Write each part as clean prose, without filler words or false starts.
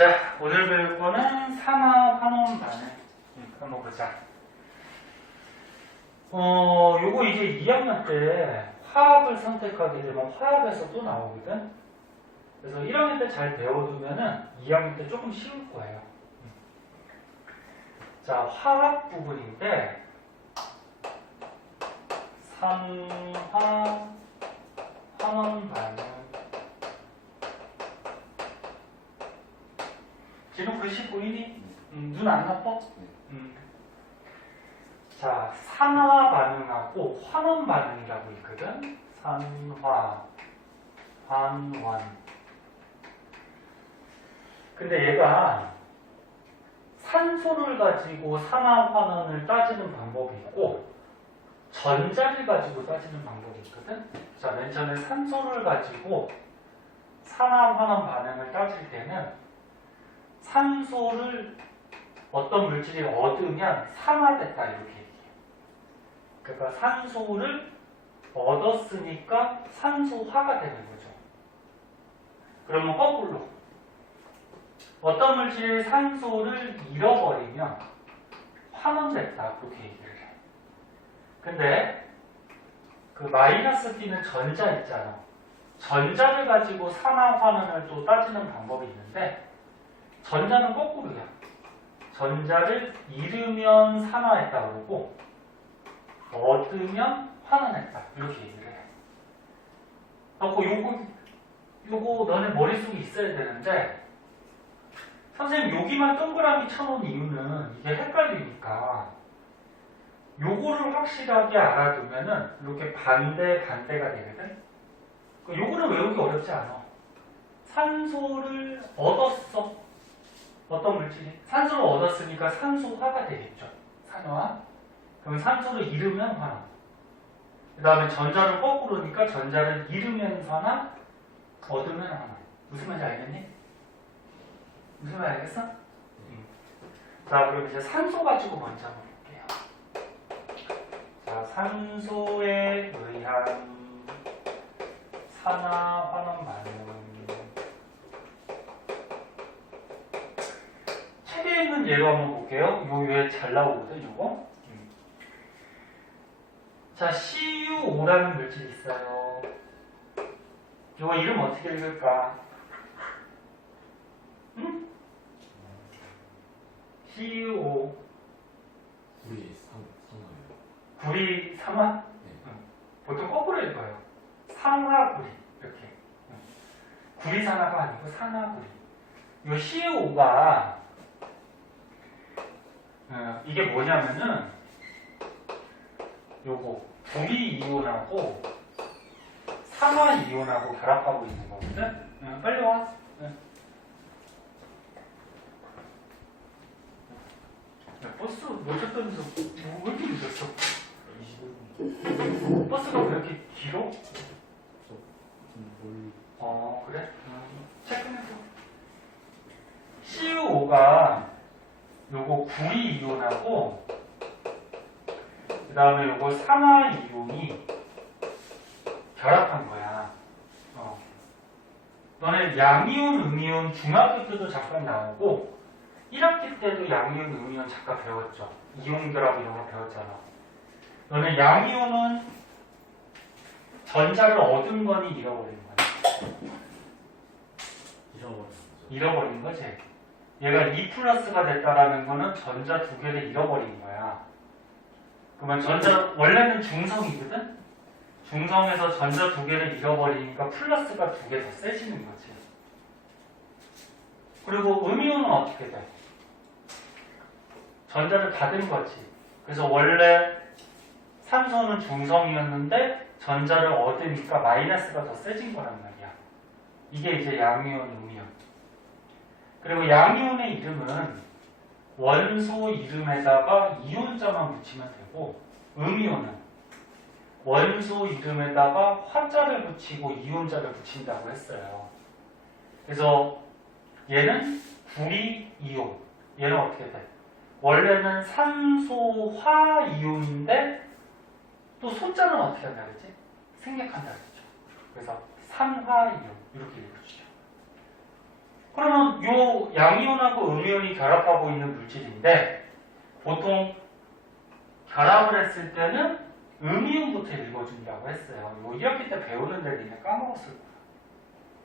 자, 오늘 배울 거는 산화 환원 반응. 한번 보자. 요거 이제 2학년 때 화학을 선택하게 되면 화학에서 또 나오거든. 그래서 1학년 때 잘 배워두면은 2학년 때 조금 쉬울 거예요. 자, 화학 부분인데 산화 환원 반응. 지금 글씨 보이니? 눈 안 나빠? 자, 산화 반응하고 환원 반응이라고 있거든. 산화, 환원. 근데 얘가 산소를 가지고 산화 환원을 따지는 방법이 있고 전자를 가지고 따지는 방법이 있거든. 자, 맨 처음에 산소를 가지고 산화 환원 반응을 따질 때는 산소를 어떤 물질이 얻으면 산화됐다 이렇게 얘기해요. 그러니까 산소를 얻었으니까 산소화가 되는 거죠. 그러면 거꾸로 어떤 물질이 산소를 잃어버리면 환원됐다 그렇게 얘기를 해. 근데 그 마이너스 D는 전자 있잖아. 전자를 가지고 산화환원을 또 따지는 방법이 있는데 전자는 거꾸로야. 전자를 잃으면 산화했다 그러고 얻으면 환원했다 이렇게 얘기를 해. 요거 너네 머릿속에 있어야 되는데 선생님 여기만 동그라미 쳐놓은 이유는 이게 헷갈리니까 요거를 확실하게 알아두면은 이렇게 반대가 되거든. 요거는 외우기 어렵지 않아. 산소를 얻었어. 어떤 물질이? 산소를 얻었으니까 산소화가 되겠죠. 산화. 그럼 산소를 잃으면 환원. 그 다음에 전자를 거꾸로니까 전자를 잃으면 산화, 얻으면 환원. 무슨 말인지 알겠니? 무슨 말 알겠어? 자, 그럼 이제 산소 가지고 먼저 한번 볼게요. 자, 산소에 의한 산화 환원 반응. 책에 있는 예로 한번 볼게요. 요 위에 잘 나오거든, 요거. 자, CuO라는 물질이 있어요. 요거 이름 어떻게 읽을까? 응? CuO. 구리 삼화? 네. 보통 거꾸로 읽어요. 산화구리. 이렇게. 구리 산화가 아니고 산화구리. 요 CuO가 이게 뭐냐면은 요거 구리 이온하고 산화 이온하고 결합하고 있는 거거든. 빨리 와. 버스 놓쳤다면서 왜 이렇게 늦었어? 버스가 왜 이렇게 길어? 그래? 체크해서 CuO가 요거 구리 이온하고 그 다음에 요거 산화 이온이 결합한 거야. 너네 양이온, 음이온 중학교 때도 잠깐 나오고 1학기 때도 양이온, 음이온 잠깐 배웠죠. 이온 결합 이런 거 배웠잖아. 너네 양이온은 전자를 얻은 거니 잃어버린 거니? 잃어버린 거지. 얘가 2 플러스가 됐다라는 거는 전자 두 개를 잃어버린 거야. 그러면 전자 원래는 중성이거든? 중성에서 전자 두 개를 잃어버리니까 플러스가 두 개 더 세지는 거지. 그리고 음이온은 어떻게 돼? 전자를 받은 거지. 그래서 원래 산소는 중성이었는데 전자를 얻으니까 마이너스가 더 세진 거란 말이야. 이게 이제 양이온, 음이온. 그리고 양이온의 이름은 원소 이름에다가 이온자만 붙이면 되고 음이온은 원소 이름에다가 화자를 붙이고 이온자를 붙인다고 했어요. 그래서 얘는 구리 이온. 얘는 어떻게 돼? 원래는 산소화 이온인데 또 소자는 어떻게 한다 그랬지? 생략한다 그랬죠. 그래서 산화 이온 이렇게 읽어주죠. 그러면 요 양이온하고 음이온이 결합하고 있는 물질인데 보통 결합을 했을 때는 음이온부터 읽어준다고 했어요. 뭐 1학기 때 배우는데 니네 까먹었을 거야.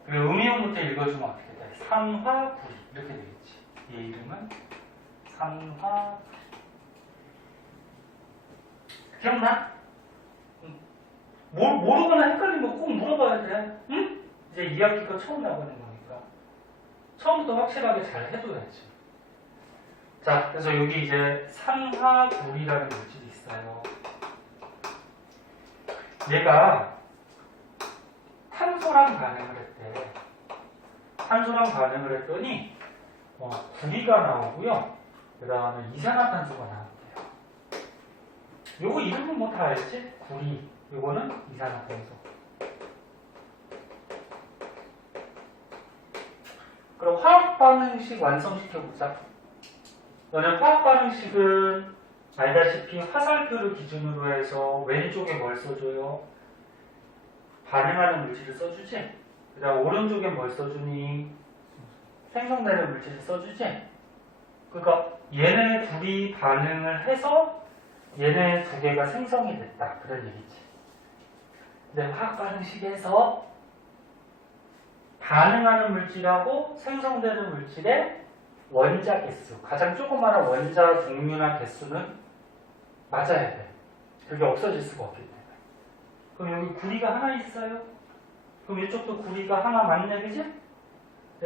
그리고 음이온부터 읽어주면 어떻게 돼? 산화구리 이렇게 되겠지. 이 이름은 산화구리. 기억나? 모르거나 헷갈리면 꼭 물어봐야 돼. 응? 이제 2학기가 처음 나가는 거니까. 처음부터 확실하게 잘 해둬야지. 자, 그래서 여기 이제 산화구리라는 물질이 있어요. 얘가 탄소랑 반응을 했대. 탄소랑 반응을 했더니 구리가 나오고요. 그 다음에 이산화탄소가 나왔대요. 요거 이름은 뭐 다 알지? 구리. 요거는 이산화탄소. 그럼 화학 반응식 완성시켜보자. 너는 화학 반응식은 알다시피 화살표를 기준으로 해서 왼쪽에 뭘 써줘요? 반응하는 물질을 써주지? 그 다음 오른쪽에 뭘 써주니? 생성되는 물질을 써주지? 그러니까 얘네 둘이 반응을 해서 얘네 두 개가 생성이 됐다. 그런 얘기지. 근데 화학 반응식에서 반응하는 물질하고 생성되는 물질의 원자 개수, 가장 조그마한 원자 종류나 개수는 맞아야 돼. 그게 없어질 수가 없기 때문에. 그럼 여기 구리가 하나 있어요? 그럼 이쪽도 구리가 하나 맞네, 그지?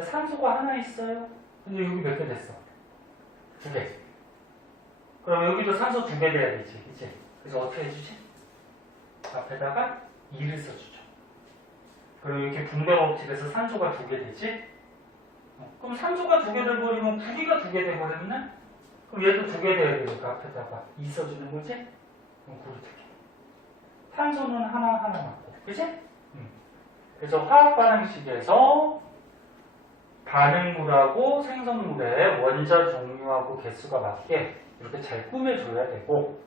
산소가 하나 있어요? 근데 여기 몇 개 됐어? 2개. 그럼 여기도 산소 2개 돼야 되지, 그지? 그래서 어떻게 해주지? 앞에다가 2를 써주죠. 그럼 이렇게 분배 법칙에서 산소가 2개 되지? 그럼 산소가 2개 돼버리면 구리가 2개 돼버렸네? 그럼 얘도 2개 돼야 되니까 앞에다가 2 써주는 거지? 그럼 구리 2개. 탄소는 하나 맞고, 그지? 그래서 화학 반응식에서 반응물하고 생성물의 원자 종류하고 개수가 맞게 이렇게 잘 꾸며줘야 되고,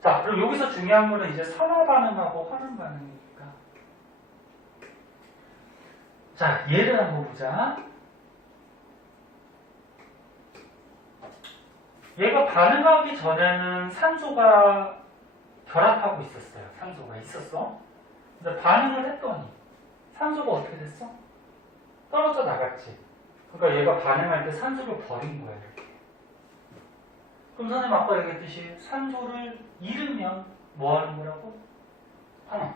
자, 그럼 여기서 중요한 거는 이제 산화 반응하고 환원 반응이니까. 자, 예를 한번 보자. 얘가 반응하기 전에는 산소가 결합하고 있었어요. 산소가 있었어. 근데 반응을 했더니 산소가 어떻게 됐어? 떨어져 나갔지. 그러니까 얘가 반응할 때 산소를 버린 거예요. 그럼 선생님 아까 얘기했듯이 산소를 잃으면 뭐 하는 거라고? 환원.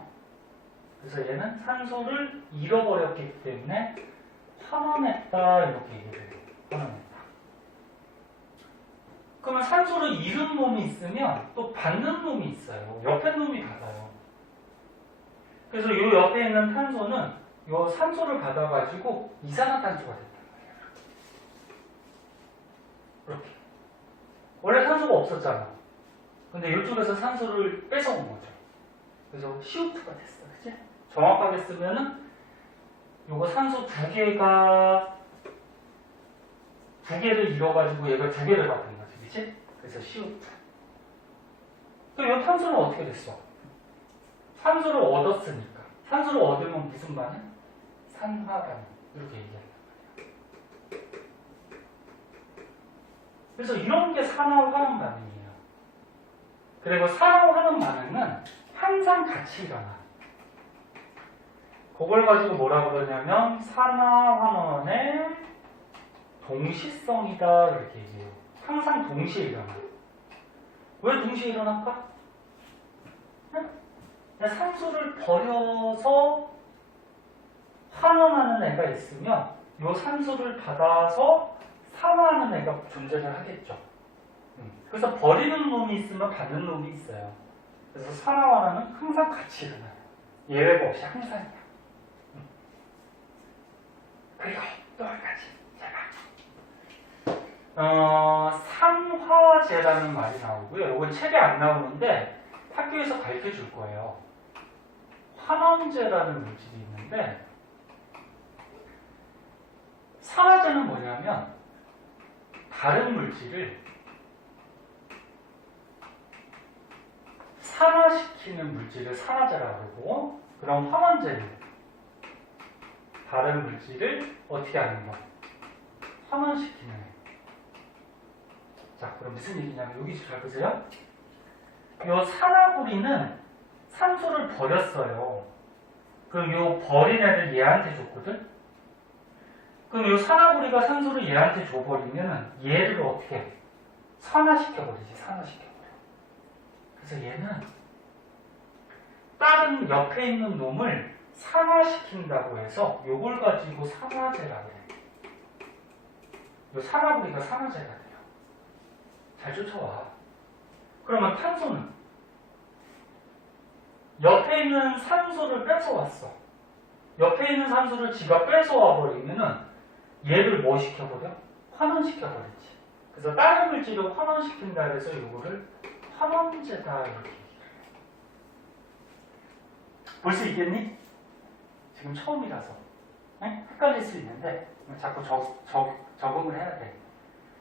그래서 얘는 산소를 잃어버렸기 때문에 환원했다 이렇게 얘기를 해요. 환원했다. 그러면 산소를 잃은 놈이 있으면 또 받는 놈이 있어요. 옆에 놈이 받아요. 그래서 이 옆에 있는 탄소는 이 산소를 받아가지고 이산화탄소가 됐단 말이에요. 이렇게. 원래 산소가 없었잖아. 근데 이쪽에서 산소를 뺏어온 거죠. 그래서 CO2가 됐어. 그치? 정확하게 쓰면은 요거 산소 2개가 2개를 잃어가지고 얘가 2개를 받은 거지. 그치? 그래서 CO2. 그럼 이 탄소는 어떻게 됐어? 산소를 얻었으니까. 산소를 얻으면 무슨 반응? 산화 반응. 이렇게 얘기한단 말이야. 그래서 이런 게 산화 환원 반응이에요. 그리고 산화 환원 반응은 항상 같이 일어나. 그걸 가지고 뭐라 그러냐면 산화 환원의 동시성이다 이렇게 얘기해요. 항상 동시에 일어나. 왜 동시에 일어날까? 산소를 버려서 환원하는 애가 있으면 이 산소를 받아서 산화하는 애가 존재를 하겠죠. 그래서 버리는 놈이 있으면 받는 놈이 있어요. 그래서 산화환원은 항상 같이 일어나요. 예외가 없이 항상이야. 그리고 또 한 가지 제가 산화제라는 말이 나오고요. 이건 책에 안 나오는데 학교에서 가르쳐 줄 거예요. 환원제라는 물질이 있는데 산화제는 뭐냐면 다른 물질을 산화시키는 물질을 산화제라고 그러고, 그럼 환원제는 다른 물질을 어떻게 하는 거? 환원시키는 애. 자, 그럼 무슨 얘기냐면 여기 잘 보세요. 요 산화구리는 산소를 버렸어요. 그럼 요 버린 애를 얘한테 줬거든? 그럼 요 산화구리가 산소를 얘한테 줘버리면 얘를 어떻게 해? 산화시켜버리지, 산화시켜버려. 그래서 얘는 다른 옆에 있는 놈을 산화시킨다고 해서 요걸 가지고 산화제라 그래. 요 산화구리가 산화제가 돼요. 잘 쫓아와. 그러면 탄소는 옆에 있는 산소를 뺏어왔어. 옆에 있는 산소를 지가 뺏어와 버리면은 얘를 뭐 시켜버려? 환원시켜버리지. 그래서 다른 물질을 환원시킨다 해서 이거를 환원제다 이렇게 얘기를 해. 볼 수 있겠니? 지금 처음이라서 네? 헷갈릴 수 있는데 자꾸 적응을 해야 돼.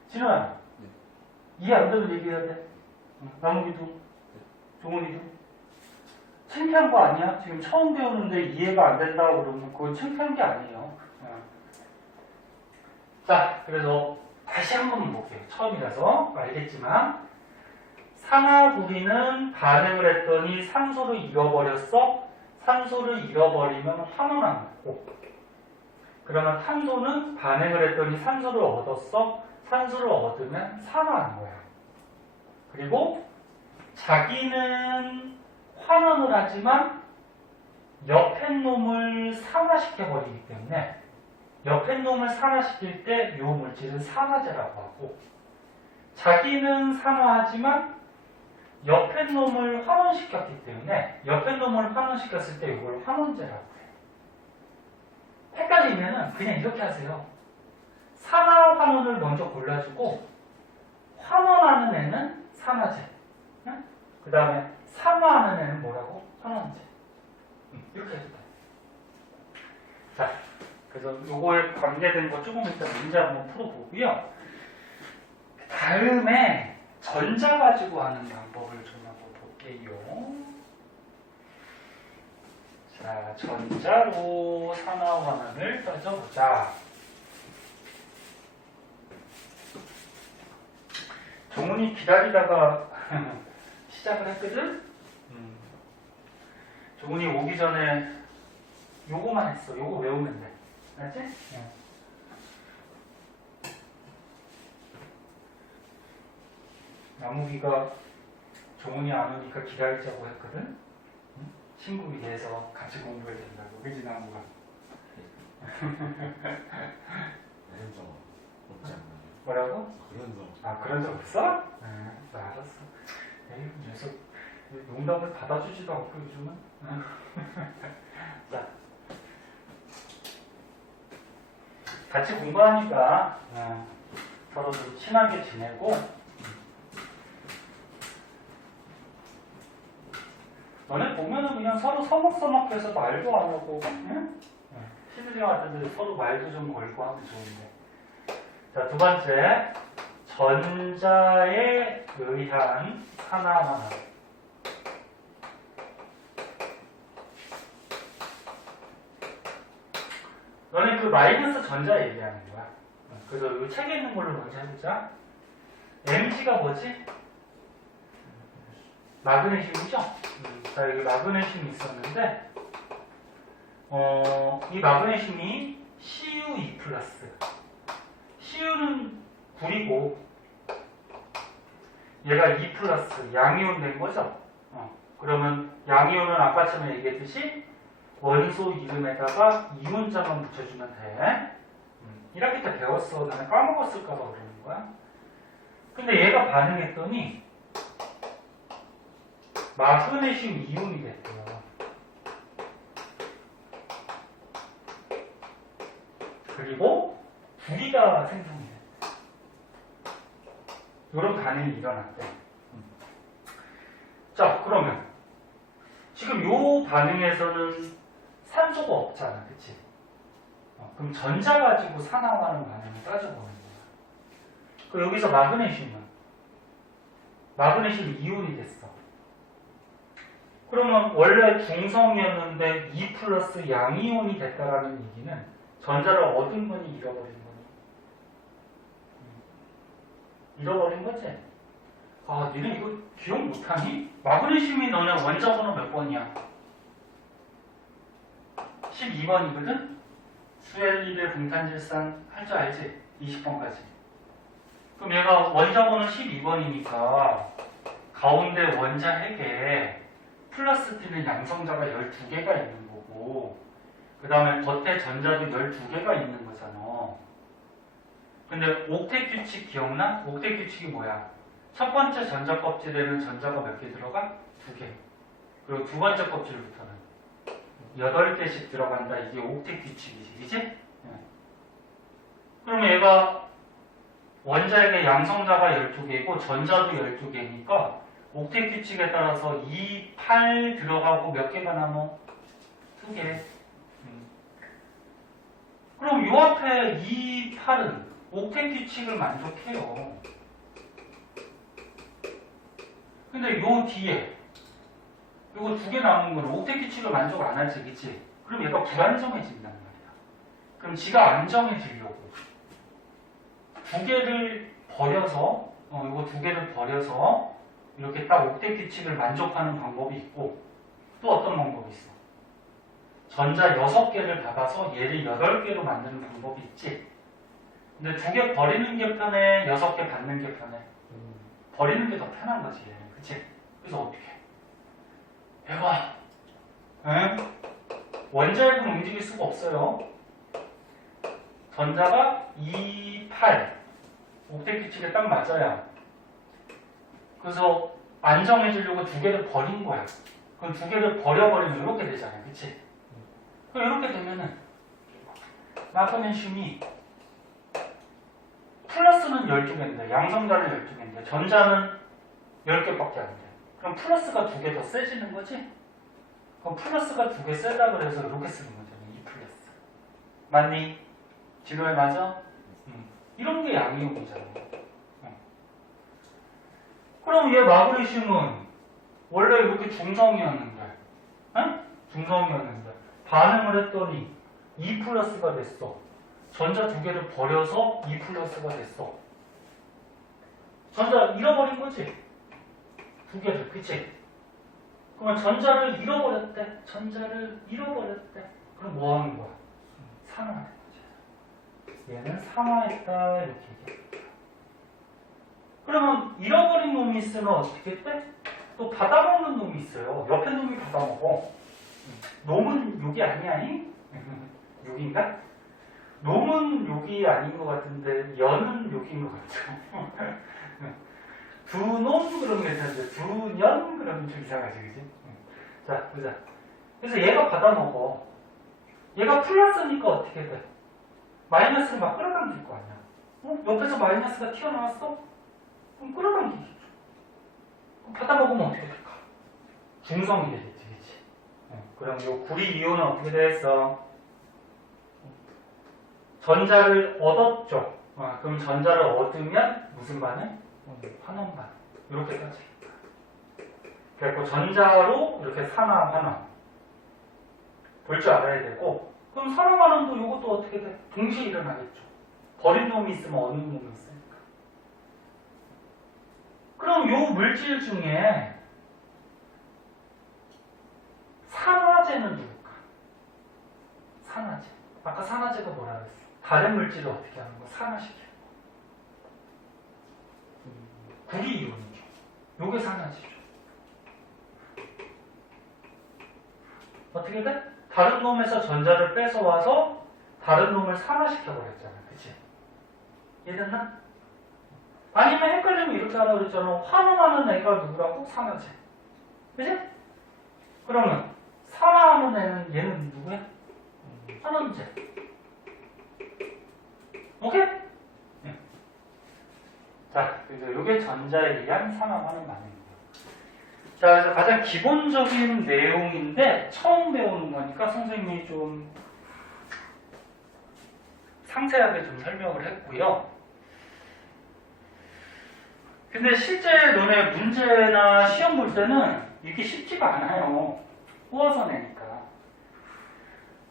진호야, 이해 안 되면 얘기해야 돼. 나무기도, 종훈이도. 창피한 거 아니야? 지금 처음 배우는데 이해가 안 된다 그러면 그건 창피한 게 아니에요. 자, 그래서 다시 한 번 볼게요. 처음이라서 알겠지만 산화구리는 반응을 했더니 산소를 잃어버렸어. 산소를 잃어버리면 환원한 거고, 그러면 탄소는 반응을 했더니 산소를 얻었어. 산소를 얻으면 산화한 거야. 그리고 자기는 환원을 하지만 옆에 놈을 산화시켜버리기 때문에 옆에 놈을 산화시킬 때 이 물질은 산화제라고 하고, 자기는 산화하지만 옆에 놈을 환원시켰기 때문에 옆에 놈을 환원시켰을 때 이걸 환원제라고 해요. 헷갈리면은 그냥 이렇게 하세요. 산화 환원을 먼저 골라주고 환원하는 애는 산화제, 응? 그 다음에 산화하는 애는 뭐라고? 환원제. 이렇게 해도 돼요. 자, 그래서 요거에 관계된 거 조금 이따 문제 한번 풀어보고요. 그 다음에 전자 가지고 하는 방법을 좀 한번 볼게요. 자, 전자로 산화환원을 따져보자. 종훈이 기다리다가 시작을 했거든? 종훈이 오기 전에 요거만 했어. 요거 외우면 돼. 알지? 네. 나무기가 종훈이 안 오니까 기다리자고 했거든? 응? 친구 위해서 같이 공부해야 된다고. 그지, 나무가? 그런 적 없지 않나요? 뭐라고? 그런 적. 아, 그런 적 없어? 네, 알았어. 에이, 녀석 농담을 받아주지도 않고 요즘은. 자, 같이 공부하니까 서로 좀 친하게 지내고, 너네 보면은 그냥 서로 서먹서먹해서 말도 안 하고, 응? 시들이랑 같은데 서로 말도 좀 걸고 하면 좋은데. 자, 두 번째, 전자에 의한 산화환원. 너네 그 마이너스 전자 얘기하는 거야. 그래서 이 책에 있는 걸로 먼저 해보자. Mg가 뭐지? 마그네슘이죠? 자, 여기 마그네슘이 있었는데, 이 마그네슘이 Cu2+. Cu는 불이고, 얘가 2+, 양이온 된 거죠? 그러면 양이온은 아까처럼 얘기했듯이 원소 이름에다가 이온자만 붙여주면 돼. 1학기 때 배웠어. 나는 까먹었을까봐 그러는 거야. 근데 얘가 반응했더니 마그네슘 이온이 됐대요. 그리고 불이가 생성이 됐대. 이런 반응이 일어났대. 자, 그러면 지금 이 반응에서는 산소가 없잖아, 그치? 그럼 전자 가지고 산화하는 반응을 따져보는 거야. 그 여기서 마그네슘 이온이 됐어. 그러면 원래 중성이었는데 2+ 양이온이 됐다라는 얘기는 전자를 얻은 거니 잃어버린 거니? 잃어버린 거지? 아, 니네 이거 기억 못하니? 마그네슘이 너네 원자 번호 몇 번이야? 12번이거든? 수엘리베 분탄질산 할 줄 알지? 20번까지. 그럼 얘가 원자 번호 12번이니까 가운데 원자 핵에 플러스 T는 양성자가 12개가 있는 거고 그 다음에 겉에 전자도 12개가 있는 거잖아. 근데 옥텟 규칙 기억나? 옥텟 규칙이 뭐야? 첫 번째 전자 껍질에는 전자가 몇 개 들어가? 2개. 그리고 두 번째 껍질부터는 8개씩 들어간다. 이게 옥텟 규칙이지. 그치? 네. 그러면 얘가 원자에게 양성자가 12개이고 전자도 12개니까 옥텟 규칙에 따라서 2, 8 들어가고 몇 개가 남아? 2개. 그럼 요 앞에 2, 8은 옥텟 규칙을 만족해요. 근데 요 뒤에 요거 2개 남은 거는 옥텟 규칙을 만족 안 하지, 그치? 그럼 얘가 불안정해진단 말이야. 그럼 지가 안정해지려고 2개를 버려서 요거 2개를 버려서 이렇게 딱 옥텟 규칙을 만족하는 방법이 있고 또 어떤 방법이 있어? 전자 6개를 받아서 얘를 8개로 만드는 방법이 있지. 근데 2개 버리는 게 편해? 6개 받는 게 편해? 버리는 게 더 편한 거지, 얘는. 그치? 그래서 어떻게 해? 얘가 원자핵은 움직일 수가 없어요. 전자가 2, 8 옥텟 규칙에 딱 맞아야. 그래서 안정해지려고 2개를 버린 거야. 그럼 2개를 버려버리면 이렇게 되잖아. 그치? 그럼 이렇게 되면은 마그네슘이 플러스는 12개인데 양성자는 12개인데 전자는 10개밖에 안 돼. 그럼 플러스가 2개 더 세지는 거지? 그럼 플러스가 2개 세다 그래서 이렇게 쓰는 거잖아. 2 플러스. 맞니? 진호에 맞아? 이런 게 양이온이잖아. 그럼 얘 마그네슘은 원래 이렇게 중성이었는데, 중성이었는데 반응을 했더니 2 플러스가 됐어. 전자 2개를 버려서 2 플러스가 됐어. 전자 잃어버린 거지? 2개를, 그치? 그러면 전자를 잃어버렸대. 전자를 잃어버렸대. 그럼 뭐 하는 거야? 산화하는 거지. 얘는 산화했다. 이렇게 얘기해. 그러면 잃어버린 놈이 있으면 어떻게 돼? 또 받아먹는 놈이 있어요. 옆에 놈이 받아먹어. 놈은 여기 아니야? 여기인가? 놈은 여기 아닌 것 같은데 연은 여기인 것 같죠. 두 놈 그러면 괜찮은데 두 년 그러면 좀 이상하지, 그지? 자, 보자. 그래서 얘가 받아먹어. 얘가 플러스니까 어떻게 돼? 마이너스를 막 끌어당길 거 아니야. 옆에서 마이너스가 튀어나왔어? 그럼 끌어당기겠죠. 받아먹으면 어떻게 될까? 중성이 되겠지, 그치? 그럼 요 구리 이온은 어떻게 되겠어? 전자를 얻었죠. 그럼 전자를 얻으면 무슨 반응? 환원 반응. 이렇게까지. 그래서 전자로 이렇게 산화 환원 볼 줄 알아야 되고, 그럼 산화 환원도 이것도 어떻게 돼? 동시에 일어나겠죠. 버린 놈이 있으면 얻는 놈이 있으니까. 그럼 요 물질 중에 산화제는 누굴까? 산화제. 아까 산화제가 뭐라 그랬어? 다른 물질을 어떻게 하는 거? 산화시키는 거. 구리 이온이죠. 요게 산화제죠. 어떻게 돼? 다른 놈에서 전자를 뺏어와서 다른 놈을 산화시켜버렸잖아. 그치? 이해됐나? 아니면 헷갈리면 이렇게 하라고 그랬잖아. 환원하는 애가 누구라고? 산화제. 그치? 그러면 산화하는 애는 얘는 누구야? 환원제. 오케이? 네. 자, 그래서 이게 전자에 의한 산화하는 반응입니다. 자, 그래서 가장 기본적인 내용인데 처음 배우는 거니까 선생님이 좀 상세하게 좀 설명을 했고요. 근데 실제 너네 문제나 시험 볼 때는 이게 쉽지가 않아요. 꼬아서 내니까.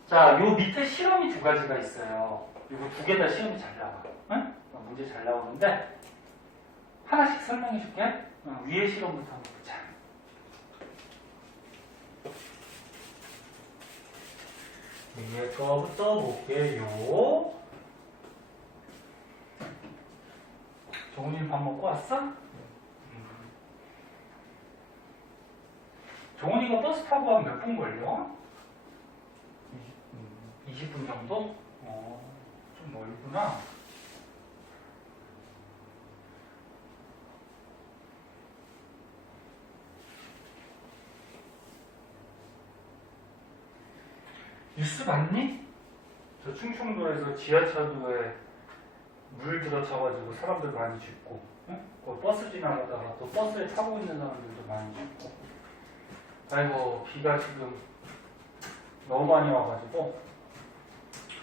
자, 자, 요 밑에 실험이 두 가지가 있어요. 이거 두 개 다 시험이 잘 나와. 응? 문제 잘 나오는데 하나씩 설명해 줄게. 위에 실험부터 한번 보자. 위에 거부터 볼게요. 종훈이 밥 먹고 왔어? 종훈이가 버스 타고 가면 몇 분 걸려? 20분 정도? 좀 멀구나. 뉴스 봤니? 저 충청도에서 지하철도에 물 들어차가지고 사람들 많이 죽고, 응? 그 버스 지나가다가 또 버스에 타고 있는 사람들도 많이 죽고. 아이고, 비가 지금 너무 많이 와가지고,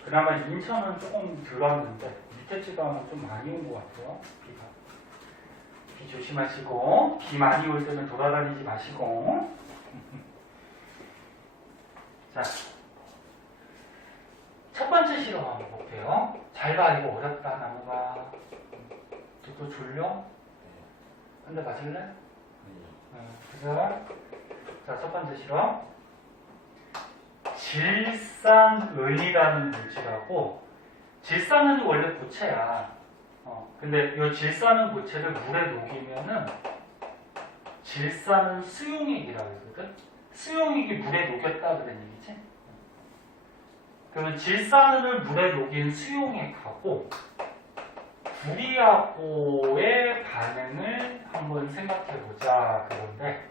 그나마 인천은 조금 덜 왔는데, 밑에 지방은 좀 많이 온 것 같아요, 비가. 비 조심하시고, 비 많이 올 때는 돌아다니지 마시고. 자, 첫 번째 실험 한번 볼게요. 잘 봐, 이거 어렵다, 나무가. 또 졸려? 한 대 맞을래? 그래서 자, 첫 번째 실험. 질산은이라는 물질하고, 질산은이 원래 고체야. 근데 이 질산은 고체를 물에 녹이면은 질산은 수용액이라고 하거든. 수용액이 물에 녹였다 그런 얘기지. 그러면 질산은을 물에 녹인 수용액하고 구리하고의 반응을 한번 생각해 보자. 그런데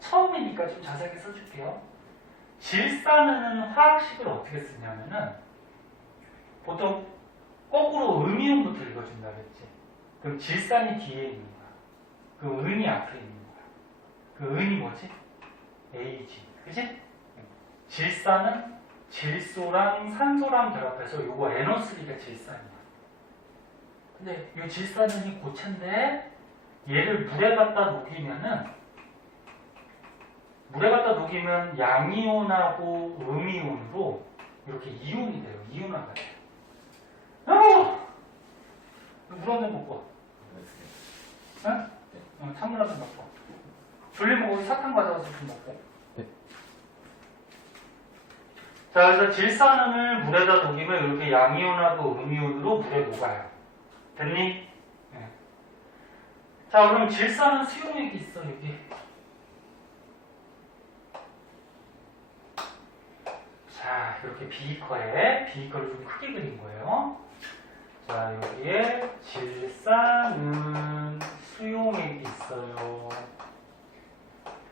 처음이니까 좀 자세하게 써줄게요. 질산은은 화학식을 어떻게 쓰냐면은 보통 거꾸로 음이온부터 읽어준다 그랬지. 그럼 질산이 뒤에 있는 거야. 그 은이 앞에 있는 거야. 그 은이 뭐지? Ag. 그치? 질산은 질소랑 산소랑 결합해서 요거 NO3가 질산이야. 근데 이 질산은이 고체인데 얘를 물에 갖다 녹이면 양이온하고 음이온으로 이렇게 이온이 돼요. 이온화가 돼요. 물 한 잔 먹고 와. 응? 찬물 한 잔 먹고 와. 졸리면 거기 사탕 가져가서 좀 먹고. 자, 그래서 질산은을 물에다 녹이면 이렇게 양이온하고 음이온으로 물에 녹아요. 됐니? 네. 자, 그럼 질산은 수용액이 있어, 여기. 자, 이렇게 비거를 좀 크게 그린 거예요. 자, 여기에 질산은 수용액이 있어요.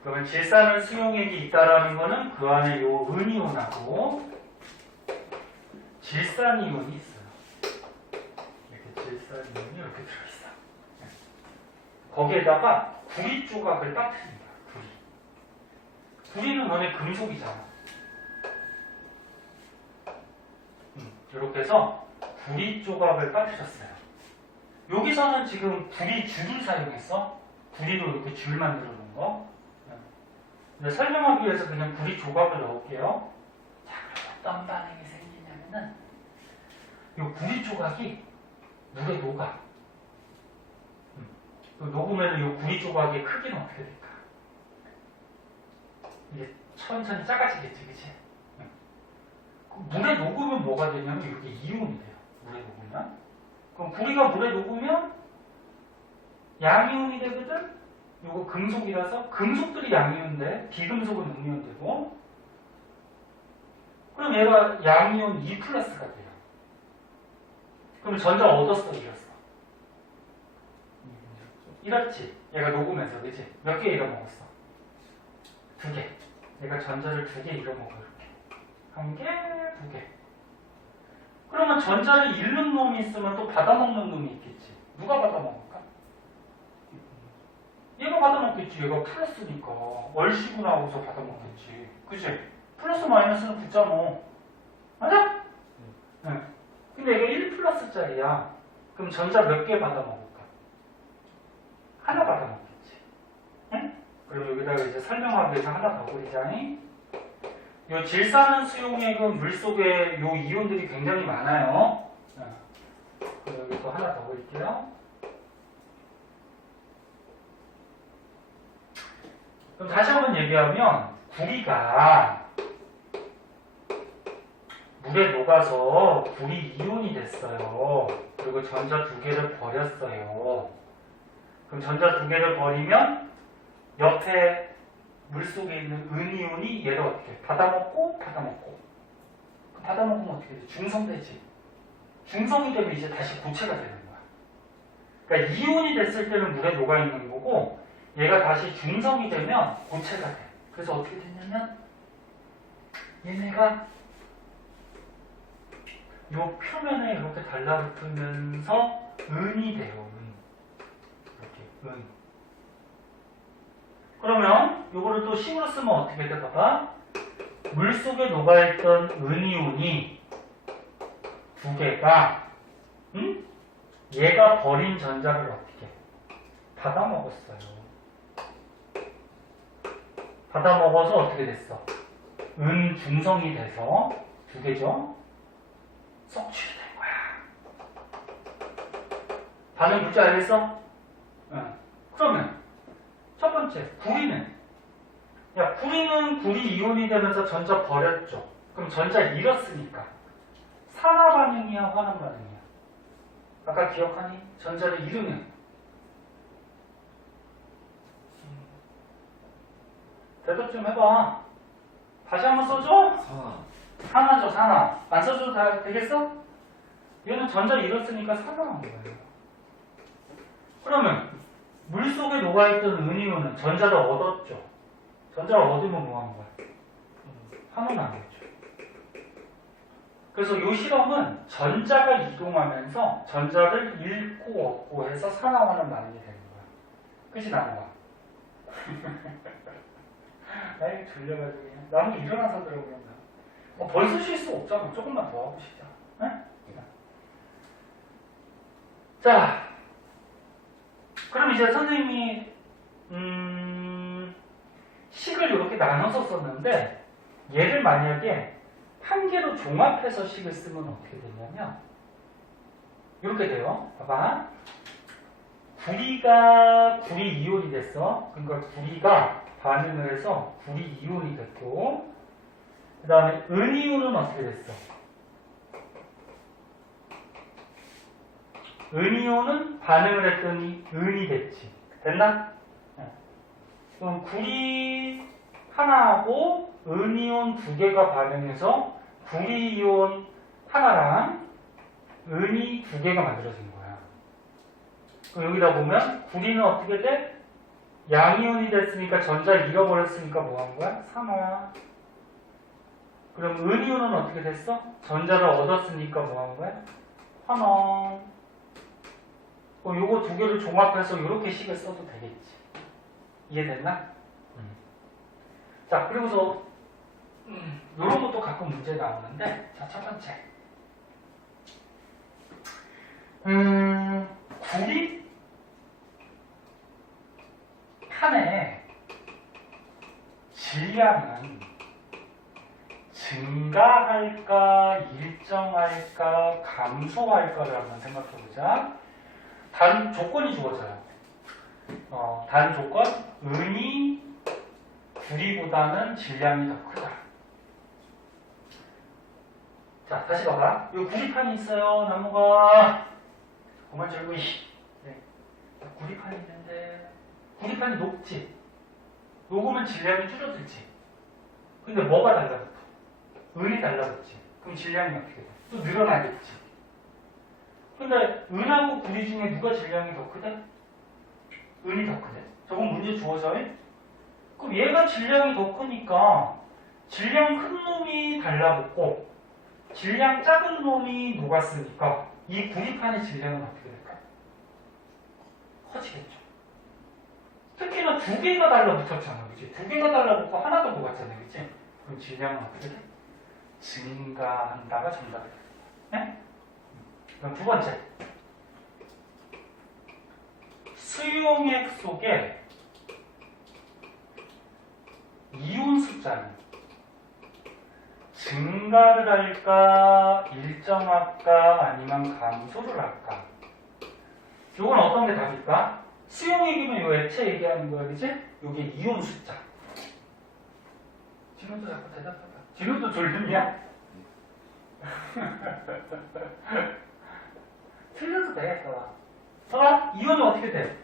그러면 질산은 수용액이 있다라는 거는 그 안에 요 은이온하고 질산이온이 있어요. 이렇게 질산이온이 이렇게 들어있어. 거기에다가 구리 조각을 빠뜨린 거야. 구리는 너네 금속이잖아. 이렇게 해서 구리 조각을 빠뜨렸어요. 여기서는 지금 구리 줄을 사용했어. 구리로 이렇게 줄 만들어 놓은 거. 근데 설명하기 위해서 그냥 구리 조각을 넣을게요. 자, 그럼 어떤 반응이 생기냐면은 이 구리 조각이 물에 녹아. 녹으면 이 구리 조각의 크기는 어떻게 될까? 이게 천천히 작아지겠지, 그치? 물에 녹으면 뭐가 되냐면 이렇게 이온이 돼요. 물에 녹으면. 그럼 구리가 물에 녹으면 양이온이 되거든? 요거 금속이라서 금속들이 양이온 돼. 비금속은 음이온 되고. 그럼 얘가 양이온 2 플러스가 돼요. 그럼 전자 얻었어, 잃었어? 잃었지. 얘가 녹으면서, 그치? 몇 개 잃어먹었어? 2개. 얘가 전자를 2개 잃어먹어, 이렇게. 1개, 2개. 그러면 전자를 잃는 놈이 있으면 또 받아먹는 놈이 있겠지. 누가 받아먹을까? 얘가 받아먹겠지. 얘가 플러스니까. 월시구나 하고서 받아먹겠지. 그치? 플러스 마이너스는 붙잖아. 맞아? 네. 근데 얘가 1 플러스짜리야. 그럼 전자 몇 개 받아먹을까? 하나 받아먹겠지. 응? 그럼 여기다가 이제 설명하기 위해서 하나 더 그리자니. 요 질산은 수용액은 물속에 요 이온들이 굉장히 많아요. 여기 또 하나 더 그릴게요. 그럼 다시 한번 얘기하면 구리가 물에 녹아서 구리 이온이 됐어요. 그리고 전자 두 개를 버렸어요. 그럼 전자 두 개를 버리면 옆에 물속에 있는 은이온이 얘를 어떻게 받아먹고 받아먹으면 어떻게 돼? 중성되지. 중성이 되면 이제 다시 고체가 되는 거야. 그러니까 이온이 됐을 때는 물에 녹아있는 거고 얘가 다시 중성이 되면 고체가 돼. 그래서 어떻게 됐냐면 얘네가 요 표면에 이렇게 달라붙으면서 은이 돼요. 이렇게 은. 그러면 요거를 또 식으로 쓰면 어떻게 돼? 봐봐. 물속에 녹아있던 은이온이 두 개가 얘가 버린 전자를 어떻게 받아먹었어요. 받아먹어서 어떻게 됐어? 은 중성이 돼서 두 개죠? 성취가 된 거야. 반응 뭔지 알겠어? 응. 그러면 첫 번째, 구리는 구리 이온이 되면서 전자 버렸죠. 그럼 전자 잃었으니까 산화 반응이야, 환원 반응이야? 아까 기억하니? 전자를 잃으면 대답 좀 해봐. 다시 한번 써줘? 산화죠, 산화. 안 써줘도 되겠어? 얘는 전자 잃었으니까 산화한 거예요. 그러면 물속에 녹아있던 은이온은 전자를 얻었죠. 전자를 얻으면 뭐 하는 거야? 환원한 거죠. 그래서 이 실험은 전자가 이동하면서 전자를 잃고 얻고 해서 산화하는 반응이 되는 거야. 끝이 나는 거야. 아이, 졸려가지고 그냥. 나무 일어나서 들어보는 거야. 벌써 쉴 수 없잖아. 조금만 더 하고 싶자. 네? 자, 그럼 이제 선생님이 식을 이렇게 나눠서 썼는데 얘를 만약에 한 개로 종합해서 식을 쓰면 어떻게 되냐면 이렇게 돼요. 봐봐. 구리 이온이 됐어. 그러니까 구리가 반응을 해서 구리 이온이 됐고 그 다음에 은이온은 어떻게 됐어? 은이온은 반응을 했더니 은이 됐지. 됐나? 그럼 구리 하나하고 은이온 두 개가 반응해서 구리이온 하나랑 은이 두 개가 만들어진 거야. 그럼 여기다 보면 구리는 어떻게 돼? 양이온이 됐으니까 전자를 잃어버렸으니까 뭐 한 거야? 산화. 그럼 은이온은 어떻게 됐어? 전자를 얻었으니까 뭐 한 거야? 환원. 그럼 요거 두 개를 종합해서 이렇게 식을 써도 되겠지. 이해됐나? 자, 그리고서 이런 것도 가끔 문제 나오는데, 자, 첫 번째. 구리 판의 질량은 증가할까, 일정할까, 감소할까를 한번 생각해보자. 단 조건이 주어져요. 단 조건, 은이 구리보다는 질량이 더 크다. 자, 다시 봐봐. 이 구리판이 있어요, 나무가. 그만 절고, 네. 구리판이 있는데, 구리판이 높지? 녹으면 질량이 줄어들지? 근데 뭐가 달라붙어? 은이 달라붙지? 그럼 질량이 어떻게 돼? 또 늘어나겠지? 근데 은하고 구리 중에 누가 질량이 더 크대? 은이 더 크대. 저건 문제 주어져. 그럼 얘가 질량이 더 크니까 질량 큰 놈이 달라붙고 질량 작은 놈이 녹았으니까 이 구리판의 질량은 어떻게 될까? 커지겠죠. 특히나 두 개가 달라붙었잖아. 그치? 두 개가 달라붙고 하나 더 녹았잖아. 그치? 그럼 질량은 어떻게 돼? 증가한다가 정답이 돼. 네? 그럼 두 번째. 수용액 속에 이온 숫자는 증가를 할까, 일정할까, 아니면 감소를 할까? 이건 어떤 게 답일까? 수용 얘기면 요 액체 얘기하는 거야, 그지? 요게 이온 숫자. 진우도 자꾸 대답해봐. 진우도 졸리냐? 틀려도 돼, 봐봐. 이온이 어떻게 돼?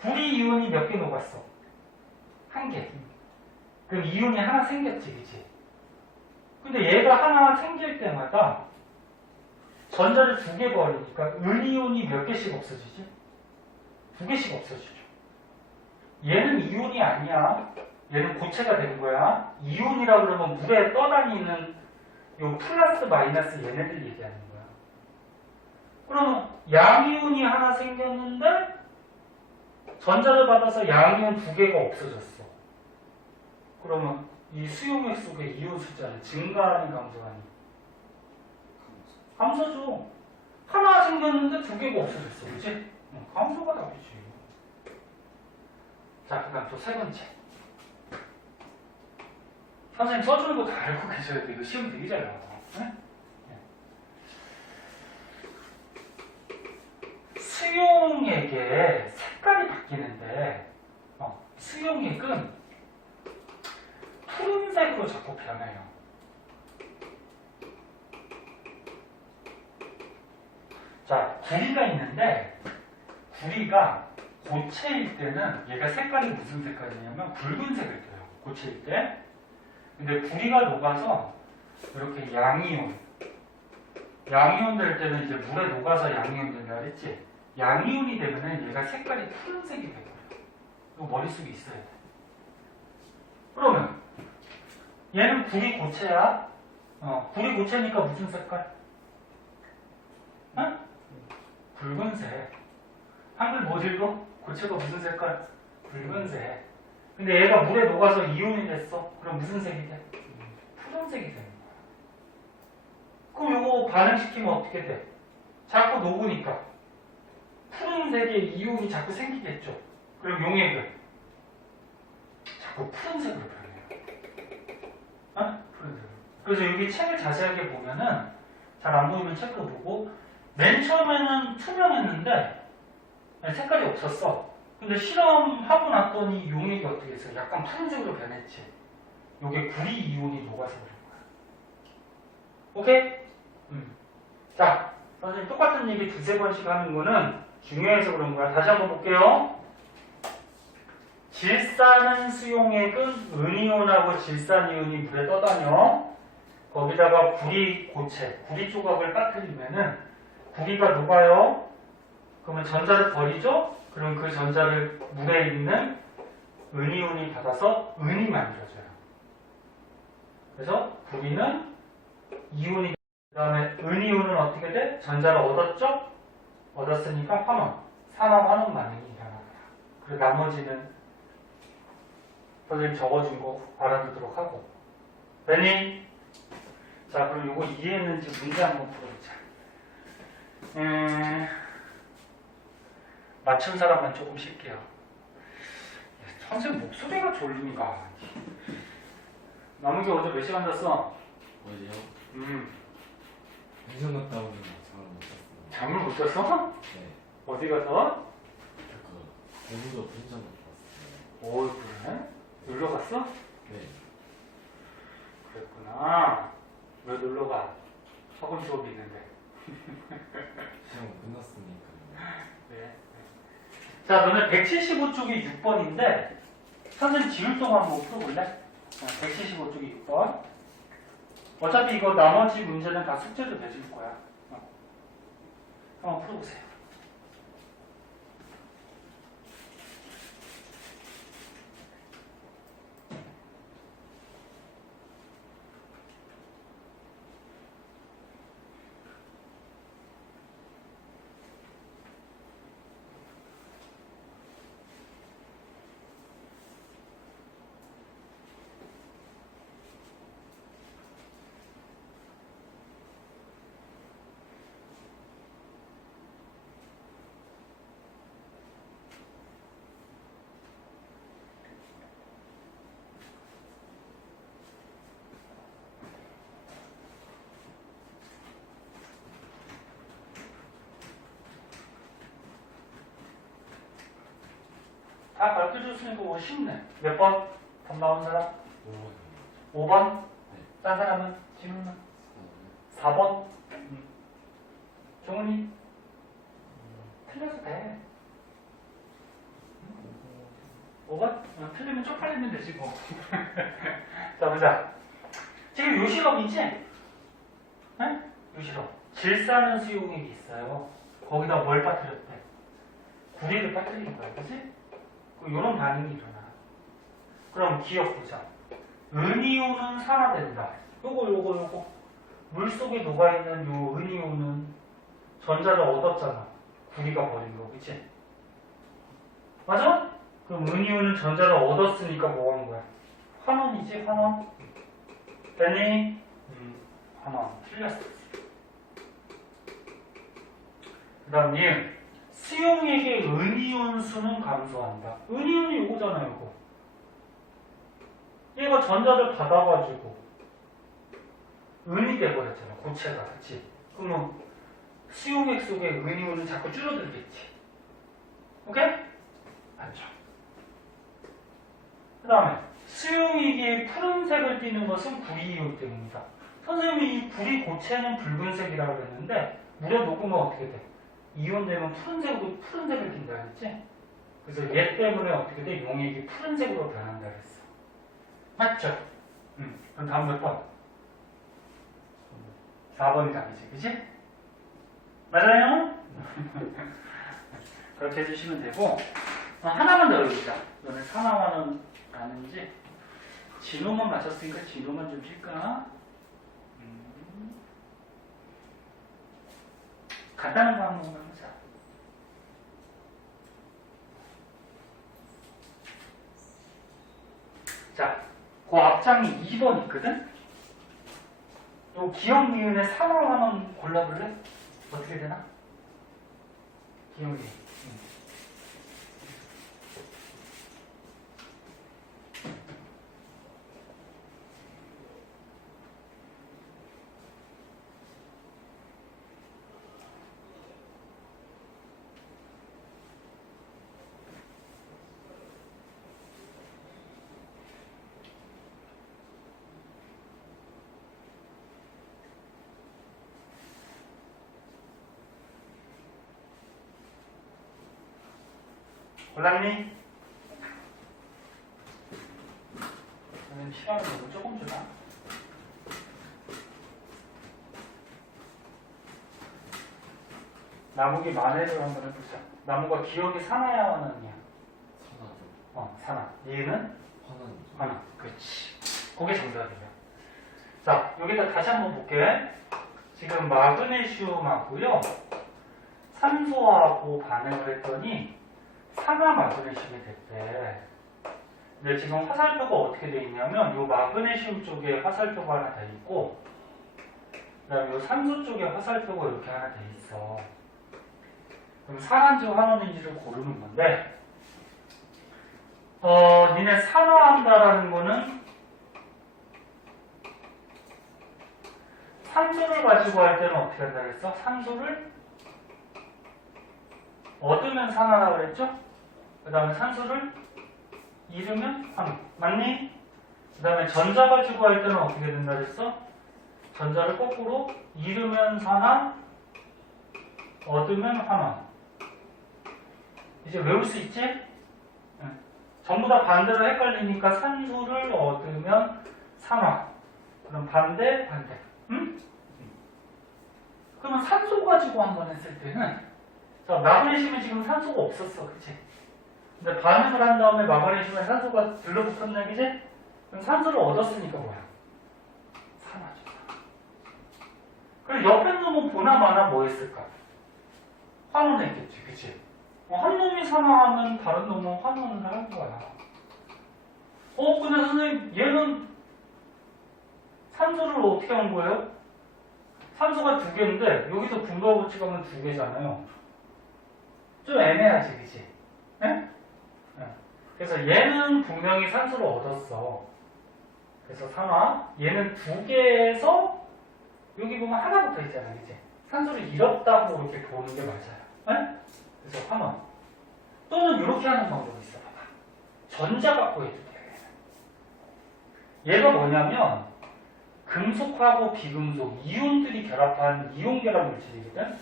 구리 이온이 몇 개 녹았어? 한 개. 그럼 이온이 하나 생겼지, 그치? 근데 얘가 하나 생길 때마다 전자를 두 개 버리니까 은이온이 몇 개씩 없어지지? 두 개씩 없어지죠. 얘는 이온이 아니야. 얘는 고체가 되는 거야. 이온이라 그러면 물에 떠다니는 요 플러스 마이너스 얘네들 얘기하는 거야. 그러면 양이온이 하나 생겼는데 전자를 받아서 양이온 두 개가 없어졌어. 그러면 이 수용액 속의 이온 숫자는 증가하니 감소하니? 감소죠. 하나 생겼는데 두 개가 없어졌어. 그치? 감소가 답이지. 자, 그 다음 또 세 번째. 선생님 써주는 거 다 알고 계셔야 돼. 이거 시험 되게 잘 나와. 네? 수용액의 색깔이 바뀌는데 수용액은 푸른색으로 자꾸 변해요. 자, 구리가 있는데 구리가 고체일 때는 얘가 색깔이 무슨 색깔이냐면 붉은색을 떼요. 고체일 때. 근데 구리가 녹아서 이렇게 양이온 될 때는 이제 물에 녹아서 양이온 된다 그랬지? 양이온이 되면은 얘가 색깔이 푸른색이 돼버려요. 이거 머릿속에 있어야 돼. 그러면 얘는 구리 고체야. 구리 고체니까 무슨 색깔? 응? 붉은색. 한글 못 읽어? 고체가 무슨 색깔? 붉은색. 근데 얘가 물에 녹아서 이온이 됐어. 그럼 무슨 색이 돼? 푸른색이 되는 거야. 그럼 이거 반응시키면 어떻게 돼? 자꾸 녹으니까 푸른색의 이온이 자꾸 생기겠죠. 그럼 용액은 자꾸 푸른색으로 변해요. 푸른색으로. 그래서 여기 책을 자세하게 보면은 잘 안 보이면 책도 보고 맨 처음에는 투명했는데 색깔이 없었어. 근데 실험하고 났더니 용액이 어떻게 했어? 약간 푸른색으로 변했지. 요게 구리 이온이 녹아서 그런 거야. 오케이? 자, 선생님 똑같은 얘기 두세 번씩 하는 거는 중요해서 그런 거야. 다시 한번 볼게요. 질산은 수용액은 은이온하고 질산이온이 물에 떠다녀. 거기다가 구리 고체, 구리 조각을 빠뜨리면은 구리가 녹아요. 그러면 전자를 버리죠? 그럼 그 전자를 물에 있는 은이온이 받아서 은이 만들어져요. 그래서 구리는 이온이 그 다음에 은이온은 어떻게 돼? 전자를 얻었죠? 얻었으니까 환원, 산화환원 반응이 일어나요. 그리고 나머지는 선생님 적어준 거 알아두도록 하고. 됐니? 자, 그럼 이거 이해했는지 문제 한번 풀어보자. 맞춘 사람만 조금 쉴게요. 선생님 목소리가 졸립니다. 남은게 어제 몇 시간 잤어? 어디요? pension 갔다 오면 잠을 못 잤어요. 잠을 못 잤어? 네. 어디 가서? 공부도 pension 갔다 왔어요. 오, 그래? 놀러 갔어? 네. 그랬구나. 왜 놀러 가? 학원 수업이 있는데. 시험 끝났으니까. 네. 자, 너는 175쪽이 6번인데, 선생님 지울 동안 한번 풀어볼래? 175쪽이 6번. 어차피 이거 나머지 문제는 다 숙제로 내줄 거야. 한번 풀어보세요. 다 가르쳐줬으니까 뭐 쉽네. 몇 번? 답 나온 사람? 5번이요. 5번? 딴 사람은? 질문은? 4번? 종훈이? 틀려도 돼. 5번? 틀리면 쪽팔리면 되지 뭐. 자 보자. 지금 요실업이지? 네? 요실업. 질사는 수용액이 있어요. 거기다 뭘 빠뜨렸대? 구리를 빠뜨린 거야. 그치? 이런 반응이 일어나. 그럼 기억 보자. 은이온은 산화된다. 요거. 물속에 녹아있는 요 은이온은 전자를 얻었잖아. 구리가 버린 거. 그치? 맞아? 그럼 은이온은 전자를 얻었으니까 뭐 하는 거야? 환원이지, 환원. 됐니? 환원. 틀렸어. 그 다음 님. 수용액의 은이온 수는 감소한다. 은이온이 요거잖아, 요거. 얘가 전자를 받아가지고 은이 돼버렸잖아, 고체가. 그치? 그러면 수용액 속에 은이온은 자꾸 줄어들겠지. 오케이? 맞죠? 그 다음에 수용액이 푸른색을 띠는 것은 구리이온 때문이다. 선생님이 이 구리 고체는 붉은색이라고 그랬는데 물에 녹으면 어떻게 돼? 이온되면 푸른색을 띈다 그랬지? 그래서 얘 때문에 어떻게 돼? 용액이 푸른색으로 변한다 그랬어. 맞죠? 그럼 다음 몇 번? 4번이 답이지, 그치? 맞아요? 그렇게 해주시면 되고 하나만 더 해보자. 너네 산화화는 아는지? 진호만 맞췄으니까 진호만 좀 칠까? 간단한 거 한번 해보자. 자, 그 앞장이 2번 있거든? 요 기억 미은의 산화화는 골라볼래? 어떻게 되나? 기억 미은. 골랐니? 그러면 시간을 너무 조금 주나? 나무기 만회를 한번 해보자. 나무가 기억이 산화야, 환원이야? 산화죠. 산화. 얘는? 환원이죠. 환원. 그렇지. 그게 정답이야. 자, 여기다 다시 한번 볼게. 지금 마그네슘하고요. 산소하고 반응을 했더니 산화 마그네슘이 됐대. 근데 지금 화살표가 어떻게 돼 있냐면 요 마그네슘 쪽에 화살표가 하나 돼 있고 그 다음에 요 산소 쪽에 화살표가 이렇게 하나 돼 있어. 그럼 산화인지 환원인지를 고르는 건데 니네 산화한다라는 거는 산소를 가지고 할 때는 어떻게 한다 그랬어? 산소를 얻으면 산화라고 그랬죠? 그 다음에 산소를 잃으면 환원. 맞니? 그 다음에 전자 가지고 할 때는 어떻게 된다 그랬어? 전자를 거꾸로 잃으면 산화, 얻으면 환원. 이제 외울 수 있지? 응. 전부 다 반대로 헷갈리니까 산소를 얻으면 산화. 그럼 반대. 응? 그러면 산소 가지고 한번 했을 때는 자, 마그네슘은 지금 산소가 없었어. 그치? 근데 반응을 한 다음에 마그네슘에 산소가 들러붙었네. 그치? 그럼 산소를 얻었으니까 뭐야? 산화죠. 그럼 옆에 놈은 보나마나 뭐 했을까? 환원했겠지. 그치? 한 놈이 산화하면 다른 놈은 환원을 할 거야. 근데 선생님, 얘는 산소를 어떻게 한 거예요? 산소가 2개인데, 여기서 분과 붙이가면 2개잖아요. 좀 애매하지, 그치? 네? 그래서 얘는 분명히 산소를 얻었어. 그래서 산화. 얘는 2개에서, 여기 보면 하나 붙어 있잖아, 그치? 산소를 잃었다고 이렇게 보는 게 맞아요. 네? 그래서 환원. 또는 이렇게 하는 방법이 있어. 봐봐. 전자 갖고 해도 돼. 얘가 뭐냐면 금속하고 비금속, 이온들이 결합한 이온 결합 물질이거든.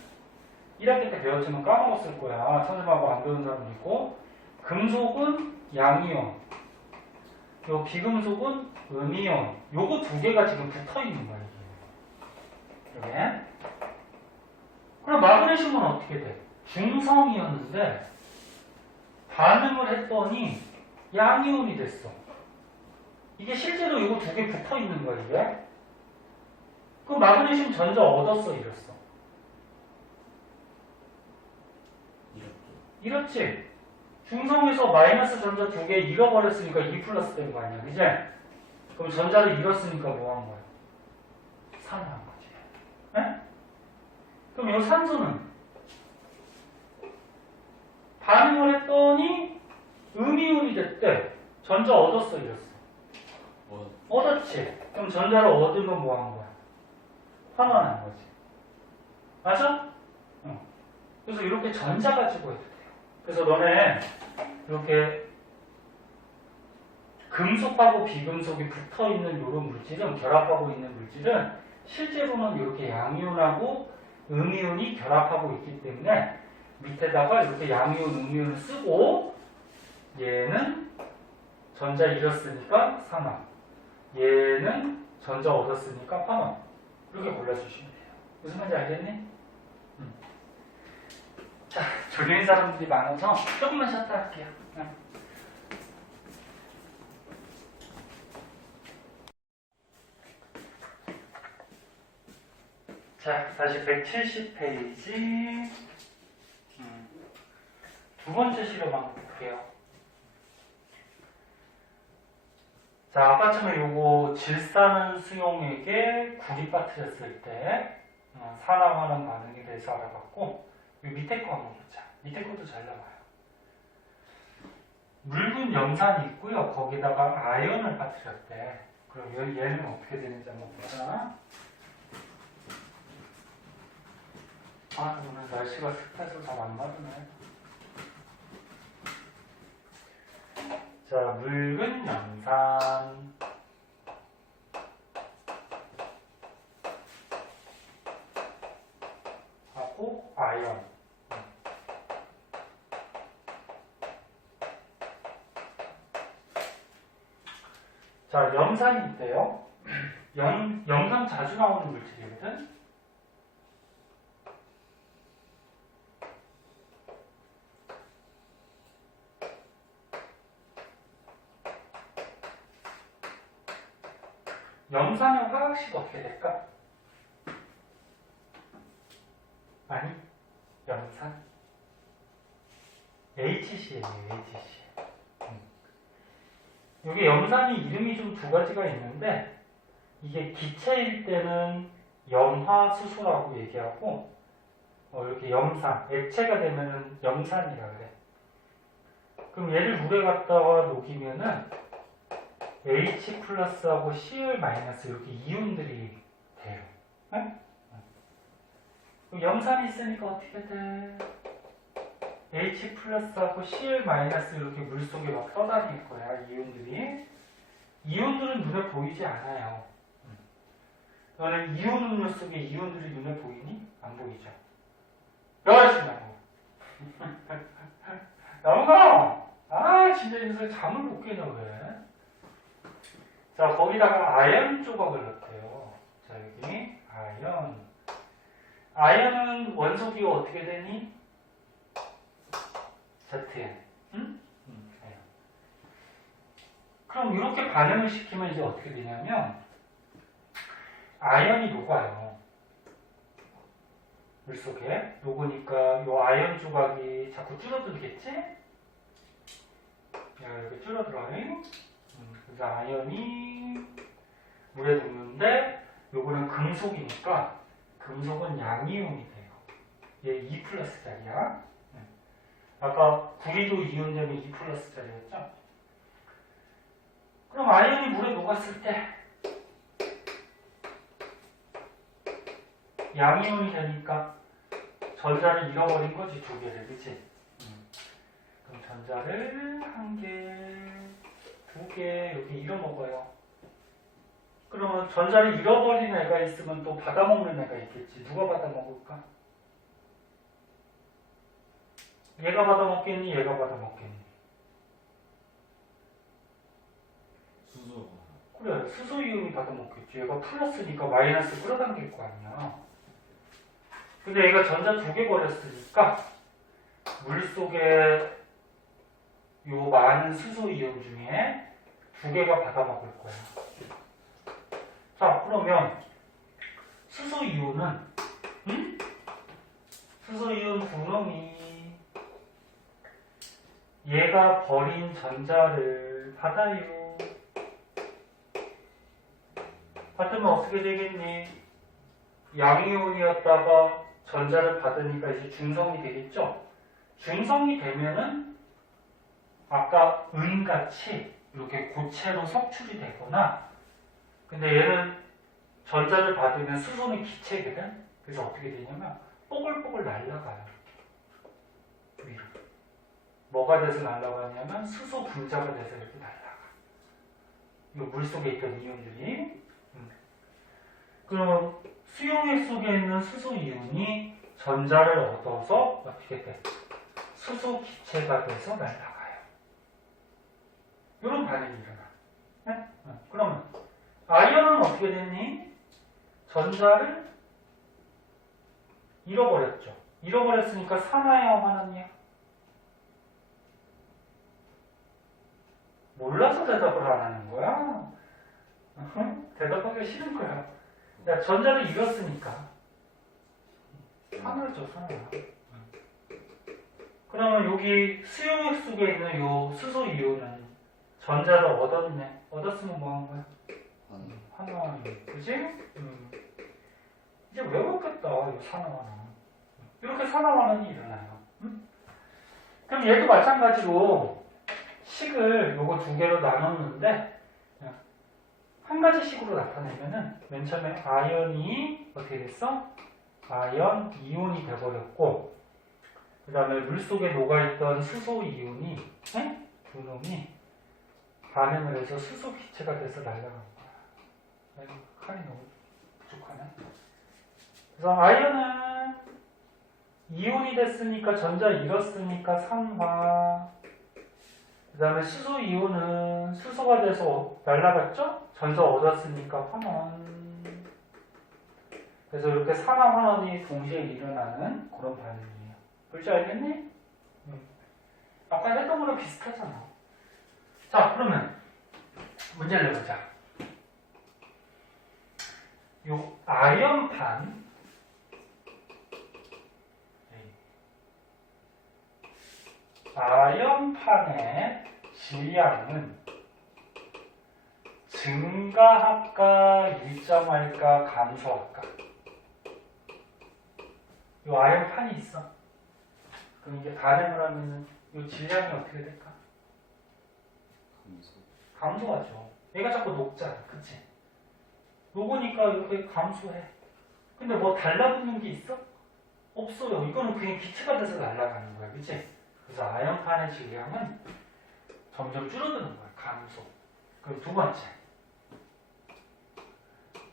1학기 때 배웠지만 까먹었을 거야. 선생님하고 안 배운 사람도 있고. 금속은 양이온, 요 비금속은 음이온. 요거 두 개가 지금 붙어 있는 거야, 이게. 이게. 그럼 마그네슘은 어떻게 돼? 중성이었는데 반응을 했더니 양이온이 됐어. 이게 실제로 이거 두 개 붙어 있는 거야, 이게. 그 마그네슘 전자 얻었어, 잃었어? 잃었지? 중성에서 마이너스 전자 두 개 잃어버렸으니까 2 플러스 된 거 아니야, 그지? 그럼 전자를 잃었으니까 뭐 한 거야? 산화한 거지. 네? 그럼 이 산소는 반응을 했더니 음이온이 됐대. 전자 얻었어, 잃었어? 얻었지. 그럼 전자를 얻으면 뭐 한 거야? 환원한 거지. 맞아? 응. 그래서 이렇게 전자 가지고 해도 돼요. 그래서 너네 이렇게 금속하고 비금속이 붙어 있는 이런 물질은, 결합하고 있는 물질은 실제로는 이렇게 양이온하고 음이온이 결합하고 있기 때문에 밑에다가 이렇게 양이온, 음이온을 쓰고 얘는 전자 잃었으니까 산화, 얘는 전자 얻었으니까 환원. 이렇게 골라주시면 돼요. 무슨 말인지 알겠니? 자, 졸린 사람들이 많아서 조금만 쉬었다 할게요. 자, 다시 170페이지. 두 번째 실험 한번 볼게요. 자, 아까처럼 요거 질산은 수용액에 구리 빠뜨렸을 때 산화하는 반응에 대해서 알아봤고, 요 밑에 거 한번 보자. 밑에 것도 잘 나와요. 묽은 염산이 있고요. 거기다가 아연을 빠뜨렸대. 그럼 얘는 어떻게 되는지 한번 보자. 아, 오늘 날씨가 습해서 잘 안 맞으네. 자, 묽은 염산. 하고 아연. 자, 염산이 있대요. 염산 자주 나오는 물질이거든. 염산의 화학식 어떻게 될까? 아니, 염산 HCl이에요, HC. 여기 염산이 이름이 좀 두 가지가 있는데, 이게 기체일 때는 염화수소라고 얘기하고, 이렇게 염산, 액체가 되면은 염산이라 그래. 그럼 얘를 물에 갖다가 녹이면은 H 플러스하고 Cl 마이너스 이렇게 이온들이 돼요. 네? 그럼 염산이 있으니까 어떻게 돼? H 플러스하고 Cl 마이너스 이렇게 물 속에 막 떠다닐 거야, 이온들이. 이온들은 눈에 보이지 않아요. 너는 이온 음료 속에 이온들이 눈에 보이니? 안 보이죠? 그렇습니다. 넘어가! 아, 진짜 요새 잠을 못 깨냐, 왜? 자, 거기다가 아연 조각을 넣대요. 자, 여기 아연. 아연은 원소기가 어떻게 되니? ZN. 응? 아연. 그럼 이렇게 반응을 시키면 이제 어떻게 되냐면 아연이 녹아요. 물 속에. 녹으니까 이 아연 조각이 자꾸 줄어들겠지? 야, 이렇게 줄어들어요. 그래서 아연이 물에 녹는데 요거는 금속이니까 금속은 양이온이 돼요. 얘 2 플러스짜리야. 아까 구리도 이온되면 2 플러스짜리였죠? 그럼 아연이 물에 녹았을 때 양이온이 되니까 전자를 잃어버린 거지, 두 개를, 그치? 그럼 전자를 한 개 두 개 여기 잃어먹어요. 그러면 전자를 잃어버린 애가 있으면 또 받아먹는 애가 있겠지. 누가 받아먹을까? 얘가 받아먹겠니? 얘가 받아먹겠니? 수소. 그래, 수소 이온이 받아먹겠지. 얘가 플러스니까 마이너스 끌어당길 거 아니야. 근데 얘가 전자 두 개 버렸으니까 물속에 요 많은 수소 이온 중에 두 개가 받아먹을 거야. 자, 그러면 수소 이온은 수소 이온 두 놈이 얘가 버린 전자를 받아요. 받으면 어떻게 되겠니? 양이온이었다가 전자를 받으니까 이제 중성이 되겠죠? 중성이 되면은 아까 은같이 이렇게 고체로 석출이 되거나, 근데 얘는 전자를 받으면 수소는 기체거든? 그래서 어떻게 되냐면 뽀글뽀글 날아가요. 위로. 뭐가 돼서 날아가냐면 수소 분자가 돼서 이렇게 날아가. 이 물속에 있던 이온들이. 그럼 수용액 속에 있는 수소 이온이 전자를 얻어서 어떻게 돼? 수소 기체가 돼서 날아가요. 이런 반응이 일어나. 네? 그러면 아이언은 어떻게 됐니? 전자를 잃어버렸죠. 잃어버렸으니까 산화야 화났냐? 몰라서 대답을 안 하는 거야. 대답하기 싫은 거야. 야, 전자를 잃었으니까 산화죠, 산화. 그러면 여기 수용액 속에 있는 요 수소 이온은 전자를 얻었네. 얻었으면 뭐 한 거야? 산화. 그지? 이제 외웠겠다, 이 산화는. 이렇게 산화환원이 일어나요. 그럼 얘도 마찬가지로 식을 요거 두 개로 나눴는데 한 가지 식으로 나타내면은 맨 처음에 아연이 어떻게 됐어? 아연 이온이 돼버렸고, 그 다음에 물속에 녹아있던 수소 이온이 두 놈이 반응을 해서 수소 기체가 돼서 날아간 거야. 아이고, 칼이 너무 부족하네. 그래서 아연은 이온이 됐으니까 전자 잃었으니까 산화. 그 다음에 수소 이온은 수소가 돼서 날아갔죠? 전자 얻었으니까 환원. 그래서 이렇게 산화 환원이 동시에 일어나는 그런 반응이에요. 볼줄 알겠니? 아까 했던 거랑 비슷하잖아. 자, 그러면 문제를 내보자. 요 아연판 아연판의 질량은 증가할까 일정할까 감소할까? 이 아연판이 있어. 그럼 이게 반응을 하면 이 질량이 어떻게 될까? 감소하죠. 얘가 자꾸 녹잖아, 그치? 녹으니까 이렇게 감소해. 근데 뭐 달라붙는 게 있어? 없어요. 이거는 그냥 기체가 돼서 날아가는 거야, 그치? 그래서 아연판의 질량은 점점 줄어드는 거예요. 감소. 그럼 두 번째.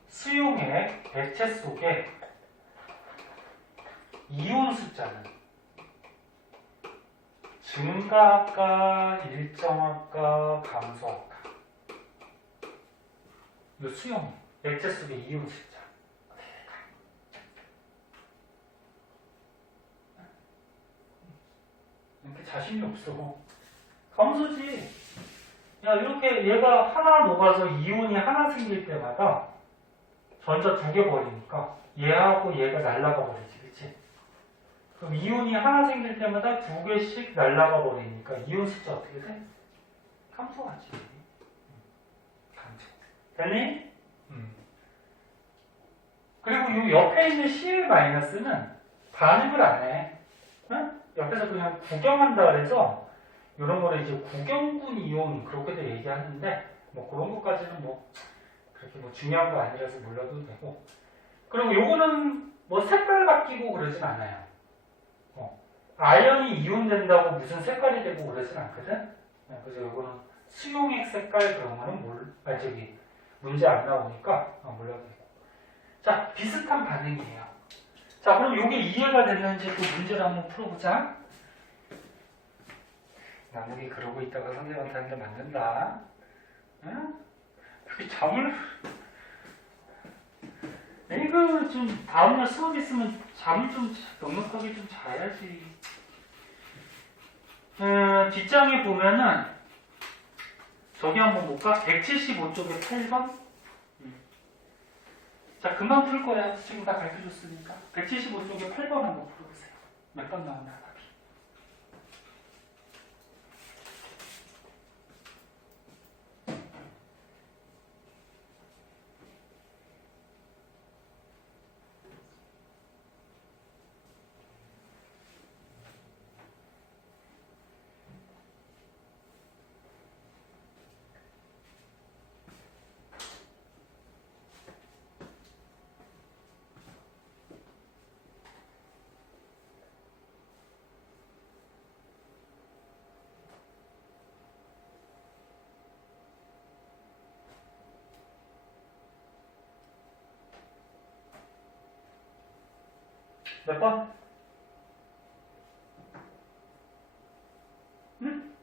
수용액 액체 속에 이온 숫자는 증가할까, 일정할까, 감소할까? 이 수용액, 액체 속의 이온 숫자. 이렇게 자신이 없어. 감소지. 야, 이렇게 얘가 하나 녹아서 이온이 하나 생길 때마다 전자 두 개 버리니까 얘하고 얘가 날아가 버리지, 그치? 그럼 이온이 하나 생길 때마다 두 개씩 날아가 버리니까 이온 숫자 어떻게 돼? 감소하지. 감소. 됐니? 그리고 이 옆에 있는 Cl-는 반응을 안 해. 응? 옆에서 그냥 구경한다 그래서 이런 거를 이제 구경군 이온 그렇게도 얘기하는데 뭐 그런 것까지는 뭐 그렇게 뭐 중요한 거 아니라서 몰라도 되고, 그리고 요거는 뭐 색깔 바뀌고 그러진 않아요. 아연이 이온된다고 무슨 색깔이 되고 그러진 않거든. 그래서 요거는 수용액 색깔 그런 거는 저기 문제 안 나오니까 몰라도 되고. 자, 비슷한 반응이에요. 자, 그럼 이게 이해가 됐는지 또 문제를 한번 풀어보자. 나무기 그러고 있다가 선생님한테 하는 게 맞는다. 응? 그렇게 잠을 이거 좀 다음날 수업 있으면 잠을 좀 넉넉하게 좀 자야지. 뒷장에 보면은 저기 한번 볼까? 175쪽에 8번? 자, 금방 풀 거야. 지금 다 가르쳐줬으니까. 175쪽에 8번 한번 풀어보세요. 몇 번 나왔나 답이. 몇 번? 응?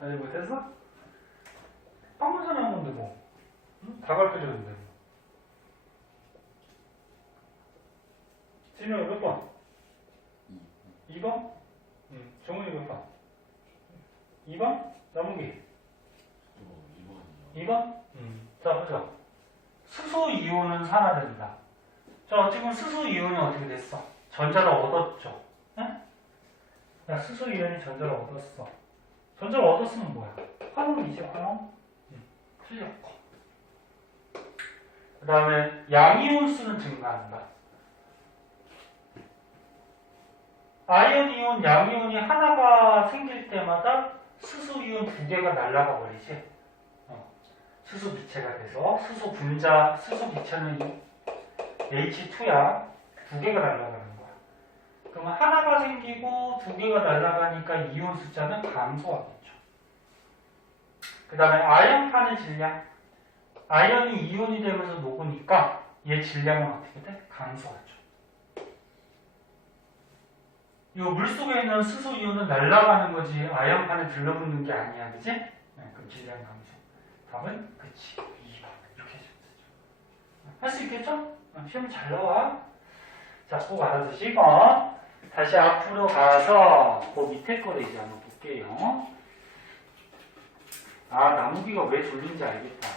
아니 못했어? 방금 전에 한 건데 뭐. 응? 다 가르쳐줬는데. 진영이 몇 번? 2번? 응. 정훈이 몇 번? 2번? 나무기? 2번이요. 2번? 자, 보자. 수소 이온은 산화된다. 자, 지금 수소 이온이 어떻게 됐어? 전자를 얻었죠. 응? 야, 수소 이온이 전자를 얻었어. 전자를 얻었으면 뭐야? 화놈이지, 화놈? 틀렸고. 그 다음에 양이온 수는 증가한다. 아이온 이온, 양이온이 하나가 생길 때마다 수소 이온 2개가 날아가 버리지. 수소 기체가 돼서 수소 분자, 수소 기체는 H2야. 2개가 날아가는 거야. 그러면 하나가 생기고 2개가 날아가니까 이온 숫자는 감소하겠죠. 그 다음에 아연판의 질량. 아연이 이온이 되면서 녹으니까 얘 질량은 어떻게 돼? 감소하죠. 이 물속에 있는 수소 이온은 날아가는 거지 아연판에 들러붙는 게 아니야. 그지? 네, 그럼 질량 감소. 답은 그치. 2번. 이렇게 해주면 되죠. 할 수 있겠죠? 시험 잘 나와. 자, 꼭 알아두시고 다시 앞으로 가서 그 밑에 거를 이제 한번 볼게요. 아, 나무기가 왜 졸린지 알겠다.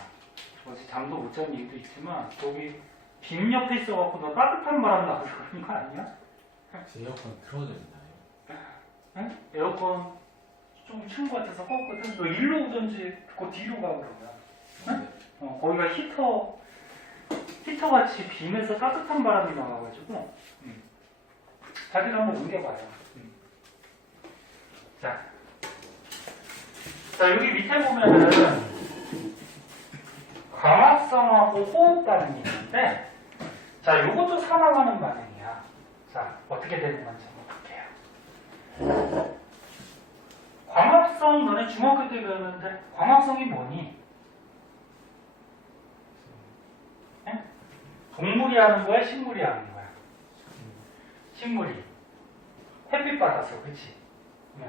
어제 잠도 못 자는 이유도 있지만 거기 빔 옆에 있어갖고 너 따뜻한 바람 나와서 그런 거 아니야? 제 에어컨 틀어야 되나요? 응? 에어컨 좀 추운 것 같아서 껐거든. 너 일로 오든지 그 뒤로 가 그러면. 응? 거기가 히터 같이 빔에서 따뜻한 바람이 나와가지고 자기를 한번 옮겨봐요. 자, 여기 밑에 보면은 광합성하고 호흡 반응이 있는데, 자, 요것도 산화하는 반응이야. 자, 어떻게 되는 건지 한번 볼게요. 광합성 너네 중학교 때 배웠는데 광합성이 뭐니? 네? 동물이 하는 거야? 식물이 하는 거야? 식물이 햇빛 받아서, 그치?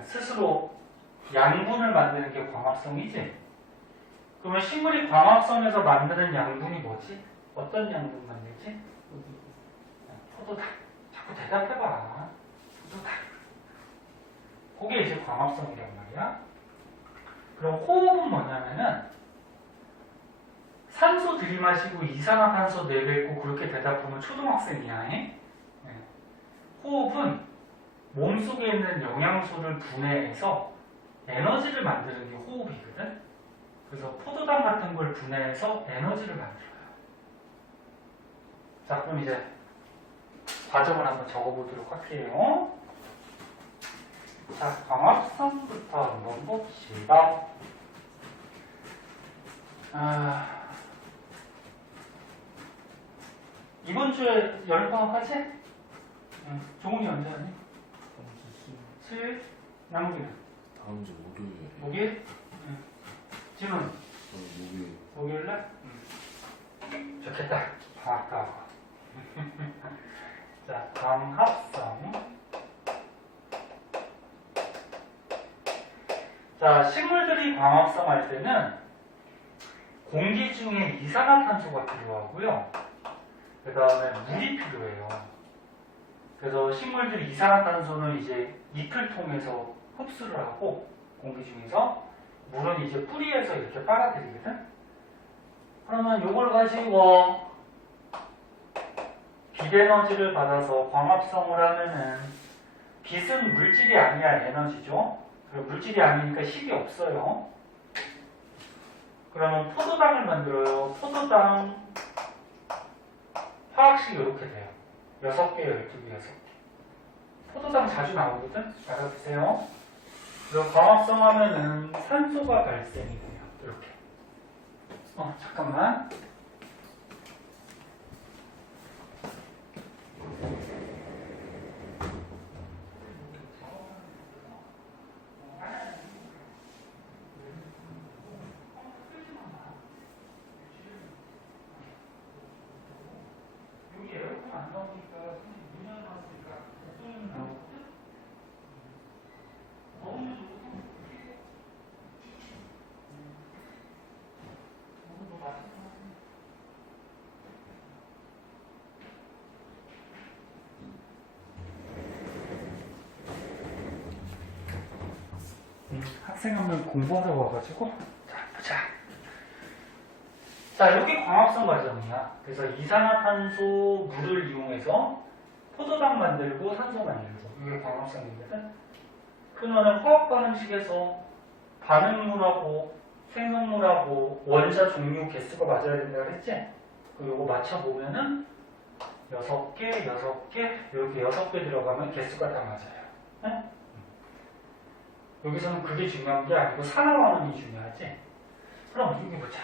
스스로 양분을 만드는 게 광합성이지? 그러면 식물이 광합성에서 만드는 양분이 뭐지? 어떤 양분 만들지? 포도당. 자꾸 대답해봐. 포도당. 그게 이제 광합성이란 말이야. 그럼 호흡은 뭐냐면은 산소 들이마시고 이산화탄소 내뱉고 그렇게 대답하면 초등학생이야. 호흡은 몸속에 있는 영양소를 분해해서 에너지를 만드는 게 호흡이거든. 그래서 포도당 같은 걸 분해해서 에너지를 만들어요. 자, 그럼 이제 과정을 한번 적어보도록 할게요. 자, 광합성부터 한번 봅시다. 이번 주에 열방학 하지? 종훈이 언제 하니? 7? 나무기는? 다음 주 목요일에. 목요일? 응. 지금 목요일. 목요일날? 좋겠다. 방학하고. 자, 광합성. 자, 식물들이 광합성 할 때는 공기 중에 이산화탄소가 필요하고요. 그 다음에 물이 필요해요. 그래서 식물들이 이산화탄소는 이제 잎을 통해서 흡수를 하고 공기 중에서 물은 이제 뿌리에서 이렇게 빨아들이거든. 그러면 이걸 가지고 빛에너지를 받아서 광합성을 하면은 빛은 물질이 아니야 에너지죠. 물질이 아니니까 식이 없어요. 그러면 포도당을 만들어요. 포도당 화학식이 이렇게 돼요. 6개, 12개, 6개. 포도당 자주 나오거든? 알아두세요. 그리고 광합성 하면은 산소가 발생이 돼요. 이렇게. 잠깐만. 여기 에어컨 안 나오니까 문이 안 나왔으니까 목소리는 나오거든? 너무 좋고 너무 맛있어. 학생 한 명 공부하러 와가지고 자 보자. 자 여기 광합성 과정이야. 그래서 이산화탄소 물을 이용해서 포도당 만들고 산소 만들고 이게 광합성이거든. 그러면 화학 반응식에서 반응물하고 생성물하고 원자 종류 개수가 맞아야 된다고 했지? 그리고 이거 맞춰보면은 6개, 6개 이렇게 6개 들어가면 개수가 다 맞아요. 네? 여기서는 그게 중요한 게 아니고 산화반응이 중요하지. 그럼 여기 보자.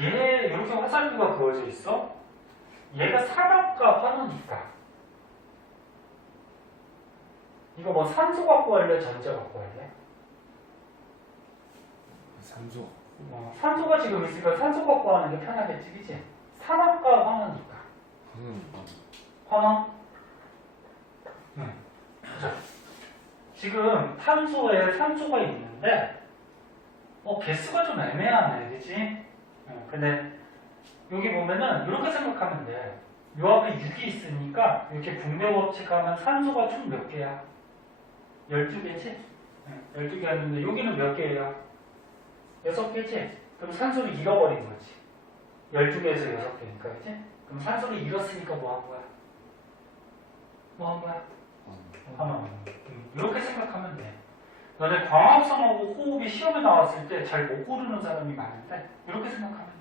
얘 이렇게 화살표가 그어져 있어. 얘가 산화과 환원이니까. 이거 뭐 산소 갖고 할래? 전자 갖고 할래? 산소. 산소가 지금 있으니까 산소 갖고 하는 게 편하겠지, 그치? 산화과 환원이니까. 환원? 응. 자, 지금 탄소에 산소가 있는데, 개수가 좀 애매하네, 그치? 근데 여기 보면은 이렇게 생각하면 돼. 요 앞에 6이 있으니까 이렇게 분배 법칙하면 산소가 총 몇 개야? 12개지? 12개였는데 여기는 몇 개야? 6개지? 그럼 산소를 잃어버린 거지. 12개에서 6개니까, 그치? 그럼 산소를 잃었으니까 뭐 한 거야? 뭐 한 거야? 환원. 이렇게 생각하면 돼. 너네 광합성하고 호흡이 시험에 나왔을 때 잘 못 고르는 사람이 많은데 이렇게 생각하면 돼.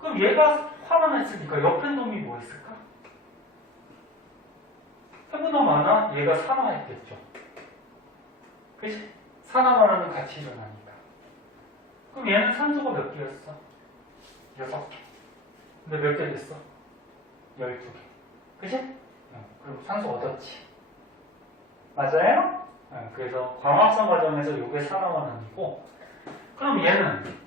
그럼 얘가 환원했으니까 옆에 놈이 뭐 했을까? 해보나 마나 얘가 산화했겠죠. 그치? 산화만하면 같이 일어나니까. 그럼 얘는 산소가 몇 개였어? 6개. 근데 몇 개 됐어? 12개. 그치? 그럼 산소 얻었지. 맞아요? 그래서 광합성 과정에서 이게 산화환원이고, 그럼 얘는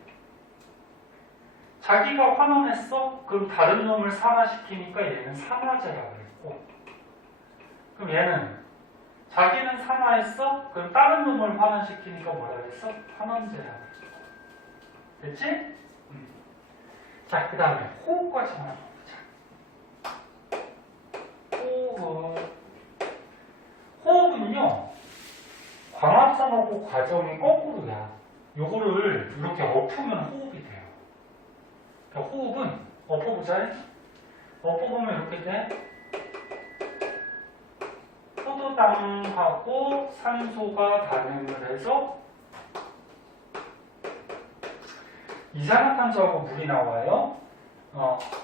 자기가 환원했어? 그럼 다른 놈을 산화시키니까 얘는 산화제라고 했고, 그럼 얘는 자기는 산화했어? 그럼 다른 놈을 환원시키니까 뭐라 그랬어? 환원제라고 했어. 됐지? 자, 그 다음에 호흡 과정 하나 보자. 호흡은요, 광합성하고 과정이 거꾸로야. 요거를 이렇게 엎으면 호흡이 돼요. 그러니까 호흡은 엎어보자. 엎어보면 이렇게 돼. 포도당하고 산소가 반응을 해서 이산화탄소하고 물이 나와요.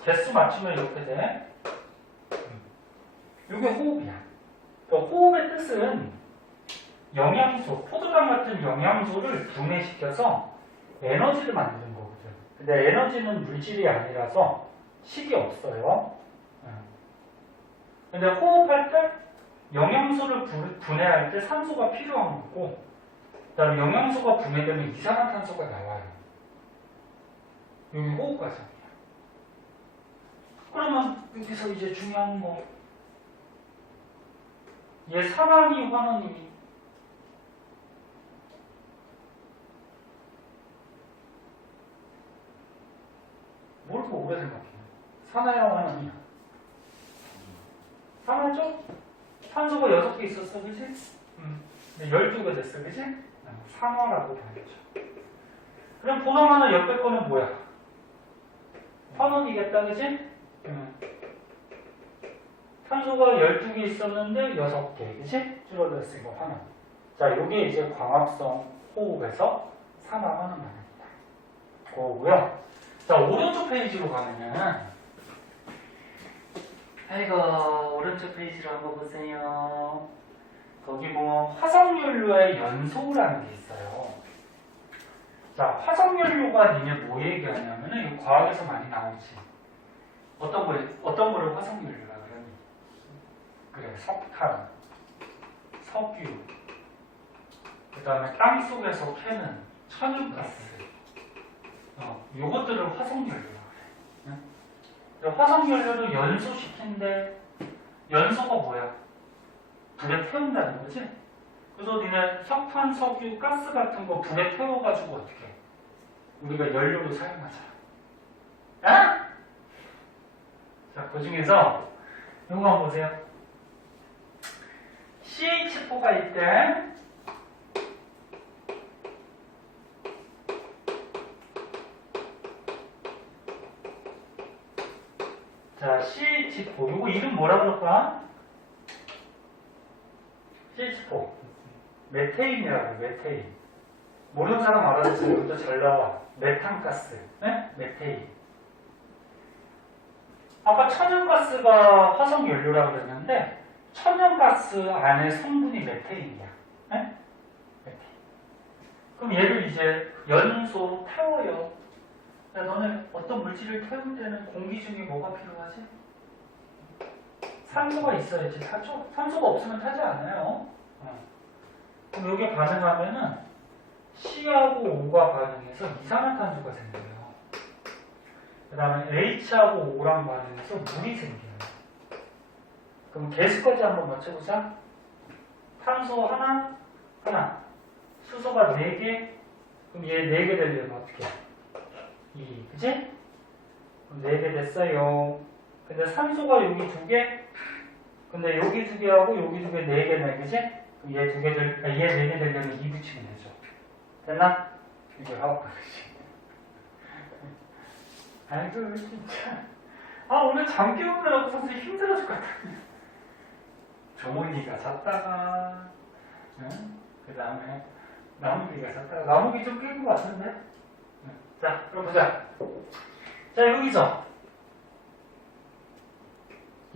개수 맞추면 이렇게 돼. 이게 호흡이야. 그러니까 호흡의 뜻은 영양소, 포도당 같은 영양소를 분해시켜서 에너지를 만드는 거거든. 근데 에너지는 물질이 아니라서 식이 없어요. 근데 호흡할 때 영양소를 분해할 때 산소가 필요한 거고, 그 다음에 영양소가 분해되면 이산화탄소가 나와요. 여기 호흡 과정이야. 그러면 여기서 이제 중요한 거, 얘 산화니 환원이니? 뭘 더 오래 생각해? 산화야 환원이야? 산화죠? 산소가 6개 있었어, 그지? 12개 됐어, 그지? 산화라고 봐야죠. 그럼 보너마는 옆에 거는 뭐야? 환원이겠다, 그지? 산소가 12개 있었는데 6개, 그지? 줄어들었으니까 환원. 자, 요게 이제 광합성 호흡에서 산화하는 반응이다. 그거고요. 자, 오른쪽 페이지로 가면은, 아이고, 오른쪽 페이지로 한번 보세요. 거기 보면 화석연료의 연소라는 게 있어요. 자, 화석연료가 니네 뭐 얘기하냐면은, 이거 과학에서 많이 나오지. 어떤 거를 화석연료라 그러니? 그래, 석탄, 석유, 그 다음에 땅 속에서 캐는 천연가스. 요것들을 화석연료라 그래. 응? 화석연료를 연소시킨데, 연소가 뭐야? 불에 태운다는 거지? 그래서 니네 석탄, 석유, 가스 같은 거 불에 태워가지고 어떻게 해? 우리가 연료로 사용하잖아. 아? 자, 그 중에서 이거 한번 보세요. CH4가 있대. 자, CH4. 이거 이름 뭐라 그럴까? CH4. 메테인이라고 해, 메테인. 모르는 사람 알아주세요. 이것도 잘 나와. 메탄가스. 네? 메테인. 아까 천연가스가 화석연료라고 그랬는데, 천연가스 안에 성분이 메테인이야. 네? 메테인. 그럼 얘를 이제 연소 태워요. 야, 너네 어떤 물질을 태울 때는 공기 중에 뭐가 필요하지? 산소가 있어야지 타죠? 산소가 없으면 타지 않아요. 그럼 이게 반응하면은 C하고 O가 반응해서 이산화탄소가 생겨요. 그 다음에 H하고 O랑 반응해서 물이 생겨요. 그럼 개수까지 한번 맞춰보자. 탄소 하나, 수소가 4개, 그럼 얘 4개 되려면 어떻게 해? 2, 그치? 그럼 4개 됐어요. 근데 산소가 여기 2개, 근데 여기 2개하고 여기 2개 4개네, 그치? 그럼 얘 2개 얘 4개 되려면 2 붙이면 되죠. 됐나? 이게 하고 그러지. 아이고, 진짜. 아, 오늘 잠 깨우느라고 선생님 힘들어 죽 같아. 조목이가 잤다가, 응? 그 다음에 나무기가 잤다가, 나무기 좀 깰 것 같은데? 응. 자, 그럼 보자. 자, 여기서.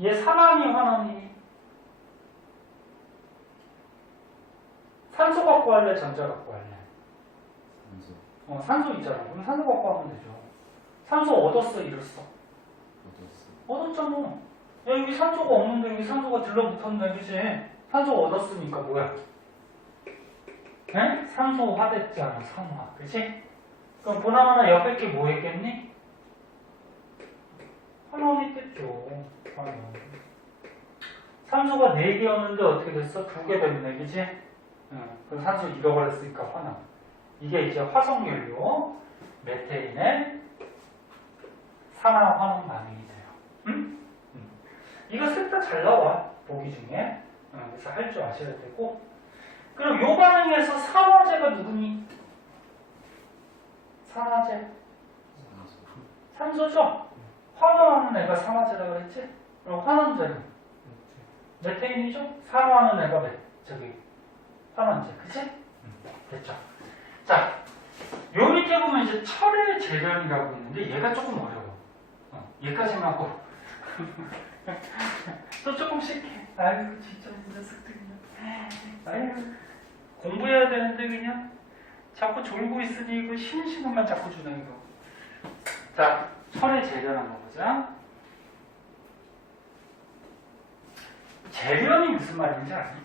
얘 산화니, 환원이? 산소 갖고 할래, 전자 갖고 할래? 산소. 산소 있잖아. 그럼 산소 갖고 하면 되죠. 산소 얻었어, 잃었어? 얻었잖아. 야, 여기 산소가 없는데 여기 산소가 들러붙었네, 그치? 산소 얻었으니까 뭐야? 에? 산소화됐잖아, 산화. 그치? 그럼 보나마나 옆에 게 뭐 했겠니? 환원 했겠죠. 환원. 산소가 4개였는데 어떻게 됐어? 2개 됐네, 그치? 그럼 산소 잃어버렸으니까 환원. 이게 이제 화석연료, 메테인의 산화 환원 반응이 돼요. 응? 이거 셋 다 잘 나와, 보기 중에. 그래서 할 줄 아셔야 되고. 그럼 요 반응에서 산화제가 누구니? 산화제. 산소죠? 환원하는 애가 산화제라고 했지? 그럼 환원제는? 메테인이죠? 산화하는 애가 환원제. 그치? 됐죠? 자, 요 밑에 보면 이제 철의 재련이라고 있는데 얘가 조금 어려워. 얘까지만 하고. 또 조금씩 해. 아이고, 진짜 이 녀석들 그냥. 아이고, 공부해야 되는데 그냥 자꾸 졸고 있으니 이거 쉬는 시간만 자꾸 주네, 이거. 자, 철의 재련 한번 보자. 재련이 무슨 말인지 아니?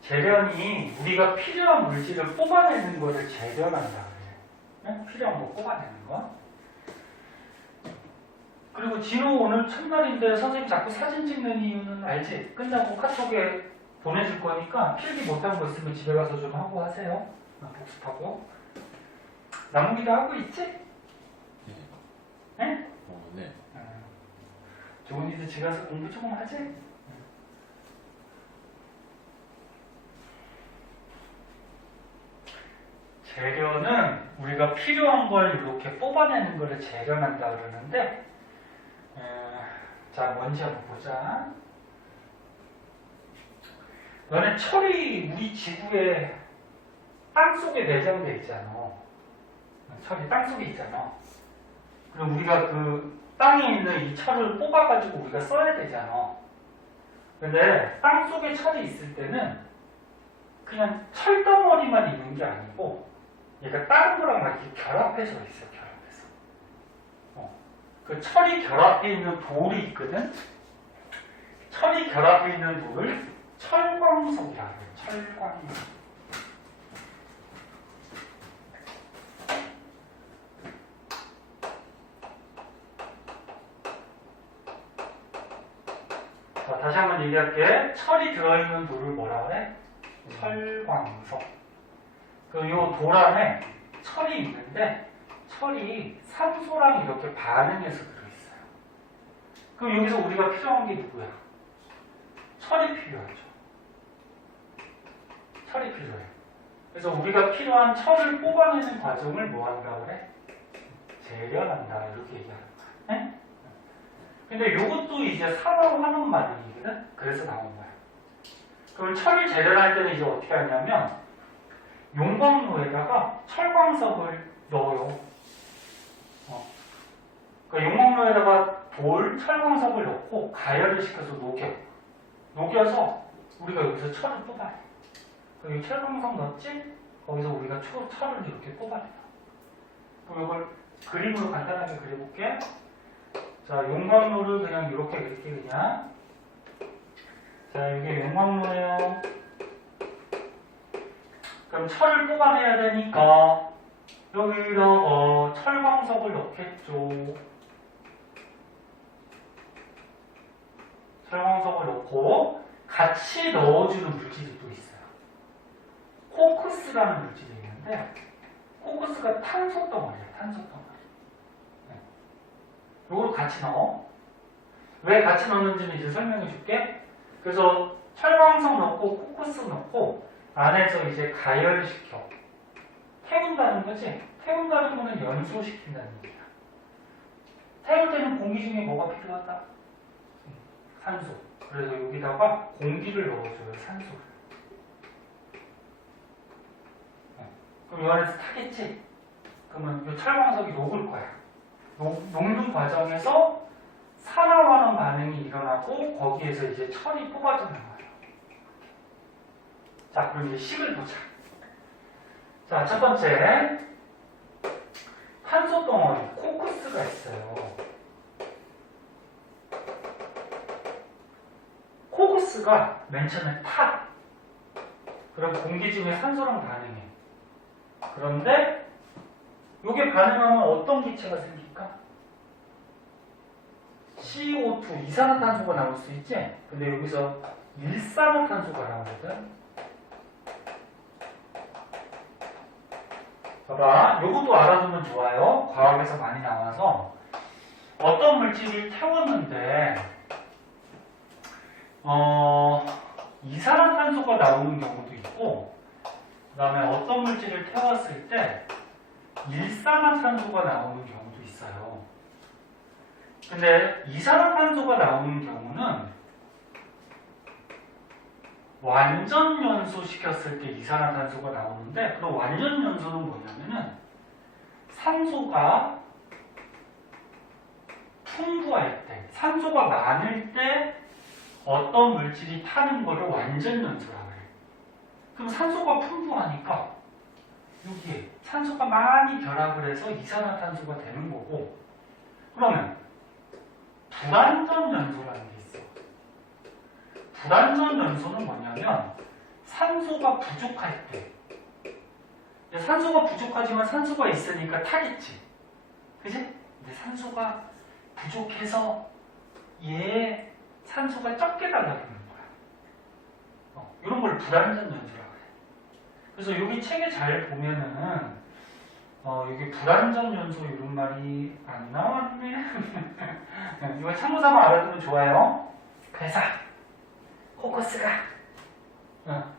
재련이 우리가 필요한 물질을 뽑아내는 거를 재련한다 그래요. 네? 필요한 거 뽑아내는 거. 그리고 진호 오늘 첫날인데 선생님 자꾸 사진 찍는 이유는 알지? 끝나고 카톡에 보내줄 거니까 필기 못한 거 있으면 집에 가서 좀 하고 하세요. 복습하고. 남기도 하고 있지? 네? 네. 조은이도 집에 가서 공부 조금 하지? 재련은 우리가 필요한 걸 이렇게 뽑아내는 거를 재련한다 그러는데, 자, 뭔지 한번 보자. 너네 철이 우리 지구에 땅속에 내장돼 있잖아. 철이 땅속에 있잖아. 그럼 우리가 그 땅에 있는 이 철을 뽑아가지고 우리가 써야 되잖아. 근데 땅속에 철이 있을 때는 그냥 철덩어리만 있는 게 아니고 얘가 다른 거랑 막 이렇게 결합해서 있어, 결합해서. 그 철이 결합해 있는 돌이 있거든? 철이 결합해 있는 돌을 철광석이라고 해요, 철광석. 자, 다시 한번 얘기할게. 철이 들어있는 돌을 뭐라 그래? 철광석. 그 요 돌 안에 철이 있는데 철이 산소랑 이렇게 반응해서 들어있어요. 그럼 여기서 우리가 필요한 게 누구야? 철이 필요하죠. 철이 필요해. 그래서 우리가 필요한 철을 뽑아내는 과정을 뭐 한다 그래? 재련한다 이렇게 얘기하는 거야. 네? 근데 이것도 이제 산화환원 반응이거든? 그래서 나온 거야. 그럼 철을 재련할 때는 이제 어떻게 하냐면 용광로에다가 철광석을 넣어요. 그러니까 용광로에다가 돌, 철광석을 넣고 가열을 시켜서 녹여서 우리가 여기서 철을 뽑아내. 여기 철광석 넣었지? 거기서 우리가 철을 이렇게 뽑아내요. 그럼 이걸 그림으로 간단하게 그려볼게. 자, 용광로를 그냥 이렇게 그릴게, 그냥. 자, 이게 용광로예요. 그럼 철을 뽑아내야 되니까 여기다가 철광석을 넣겠죠. 철광석을 넣고 같이 넣어주는 물질이 또 있어요. 코크스라는 물질이 있는데 코크스가 탄소 덩어리야, 탄소 덩어리. 이걸 같이 넣어. 왜 같이 넣는지는 이제 설명해 줄게. 그래서 철광석 넣고 코크스 넣고 안에서 이제 가열시켜. 태운다는 거지? 태운다는 거는 연소시킨다는 얘기야. 태울 때는 공기 중에 뭐가 필요하다? 산소. 그래서 여기다가 공기를 넣어줘요, 산소를. 그럼 이 안에서 타겠지? 그러면 이 철광석이 녹을 거야. 녹는 과정에서 산화환원 반응이 일어나고 거기에서 이제 철이 뽑아져 나와요. 자, 그럼 이제 식을 보자. 자, 첫 번째 탄소 덩어리 코크스가 있어요. 코크스가 맨 처음에 타. 그럼 공기 중에 산소랑 반응해. 그런데 이게 반응하면 어떤 기체가 생길까? CO2, 이산화탄소가 나올 수 있지? 근데 여기서 일산화탄소가 나오거든? 봐봐, 요것도 알아두면 좋아요. 과학에서 많이 나와서 어떤 물질을 태웠는데 이산화탄소가 나오는 경우도 있고 그 다음에 어떤 물질을 태웠을 때 일산화탄소가 나오는 경우도 있어요. 근데 이산화탄소가 나오는 경우는 완전 연소시켰을 때 이산화탄소가 나오는데 그럼 완전 연소는 뭐냐면은 산소가 풍부할 때, 산소가 많을 때 어떤 물질이 타는 거를 완전 연소라고 해요. 그럼 산소가 풍부하니까 여기에 산소가 많이 결합을 해서 이산화탄소가 되는 거고 그러면 불완전 연소라는 게 있어. 불완전 연소는 뭐냐면 산소가 부족할 때. 산소가 부족하지만 산소가 있으니까 타겠지. 그지? 근데 산소가 부족해서 얘 산소가 적게 달라붙는 거야. 이런 걸 불완전 연소라고 해. 그래서 여기 책에 잘 보면은 여기 불완전 연소 이런 말이 안 나왔네. 이거 참고삼아 알아두면 좋아요. 그래서 코커스가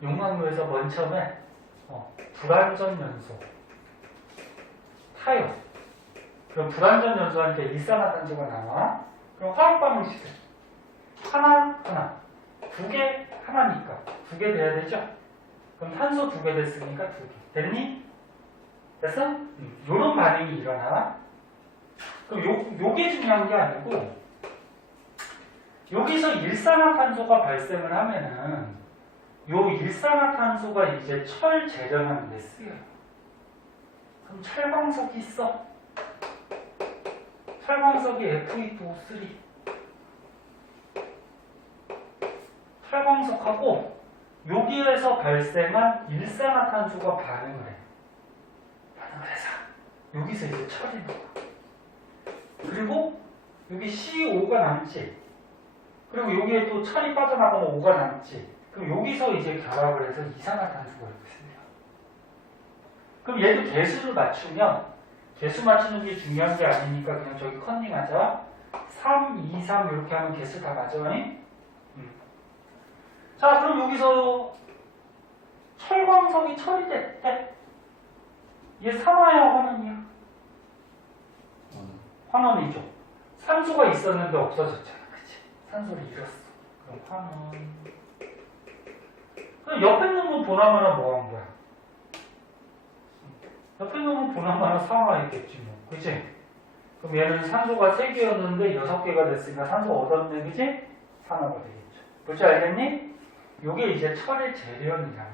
용광로에서 맨 처음에 불완전 연소 타요. 그럼 불완전 연소한테 일산화탄소가 나와. 그럼 화학방을 시켜. 하나. 두 개 하나니까 두 개 돼야 되죠. 그럼 탄소 두 개 됐으니까 두 개. 됐니? 됐어? 요런 반응이 일어나. 그럼 요게 중요한 게 아니고 여기서 일산화탄소가 발생을 하면은 요 일산화탄소가 이제 철 재련하는 데 쓰여요. 그럼 철광석이 있어. 철광석이 Fe2O3. 철광석하고 여기에서 발생한 일산화탄소가 반응을 해. 반응을 해서 여기서 이제 철이 나와. 그리고 여기 CO5가 남지. 그리고 여기에 또 철이 빠져나가면 O가 남지. 그럼 여기서 이제 결합을 해서 이산화탄소가 이렇게 생겨요. 그럼 얘도 개수를 맞추면 개수 맞추는 게 중요한 게 아니니까 그냥 저기 컨닝하자. 3, 2, 3 이렇게 하면 개수 다 맞아. 자, 그럼 여기서 철광석이 철이 됐대. 얘 산화야, 환원이야? 환원이죠. 산소가 있었는데 없어졌잖아. 그치? 산소를 잃었어. 그럼 환원. 그럼 옆에 놈은 보나마나 뭐 한 거야? 옆에 놈은 보나마나 산화했겠지 뭐. 그치? 그럼 얘는 산소가 3개였는데 6개가 됐으니까 산소 얻었네. 그치? 산화가 되겠죠. 볼줄 알겠니? 요게 이제 철의 재련이라는 거예요.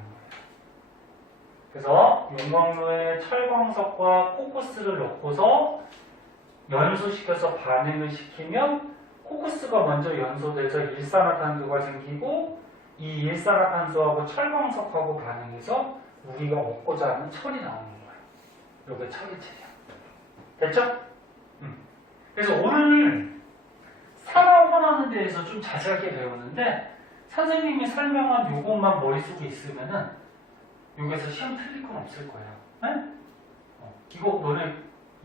그래서 용광로에 철광석과 코쿠스를 넣고서 연소시켜서 반응을 시키면 코쿠스가 먼저 연소돼서 일산화탄소가 생기고 이 일산화탄소하고 철광석하고 반응해서 우리가 먹고자 하는 철이 나오는 거예요. 요게 철의 재련. 됐죠? 그래서 오늘 산화환원에 대해서 좀 자세하게 배우는데 선생님이 설명한 요것만 머릿속에 있으면은 여기서 시험 틀릴 건 없을 거예요. 네? 이거 너네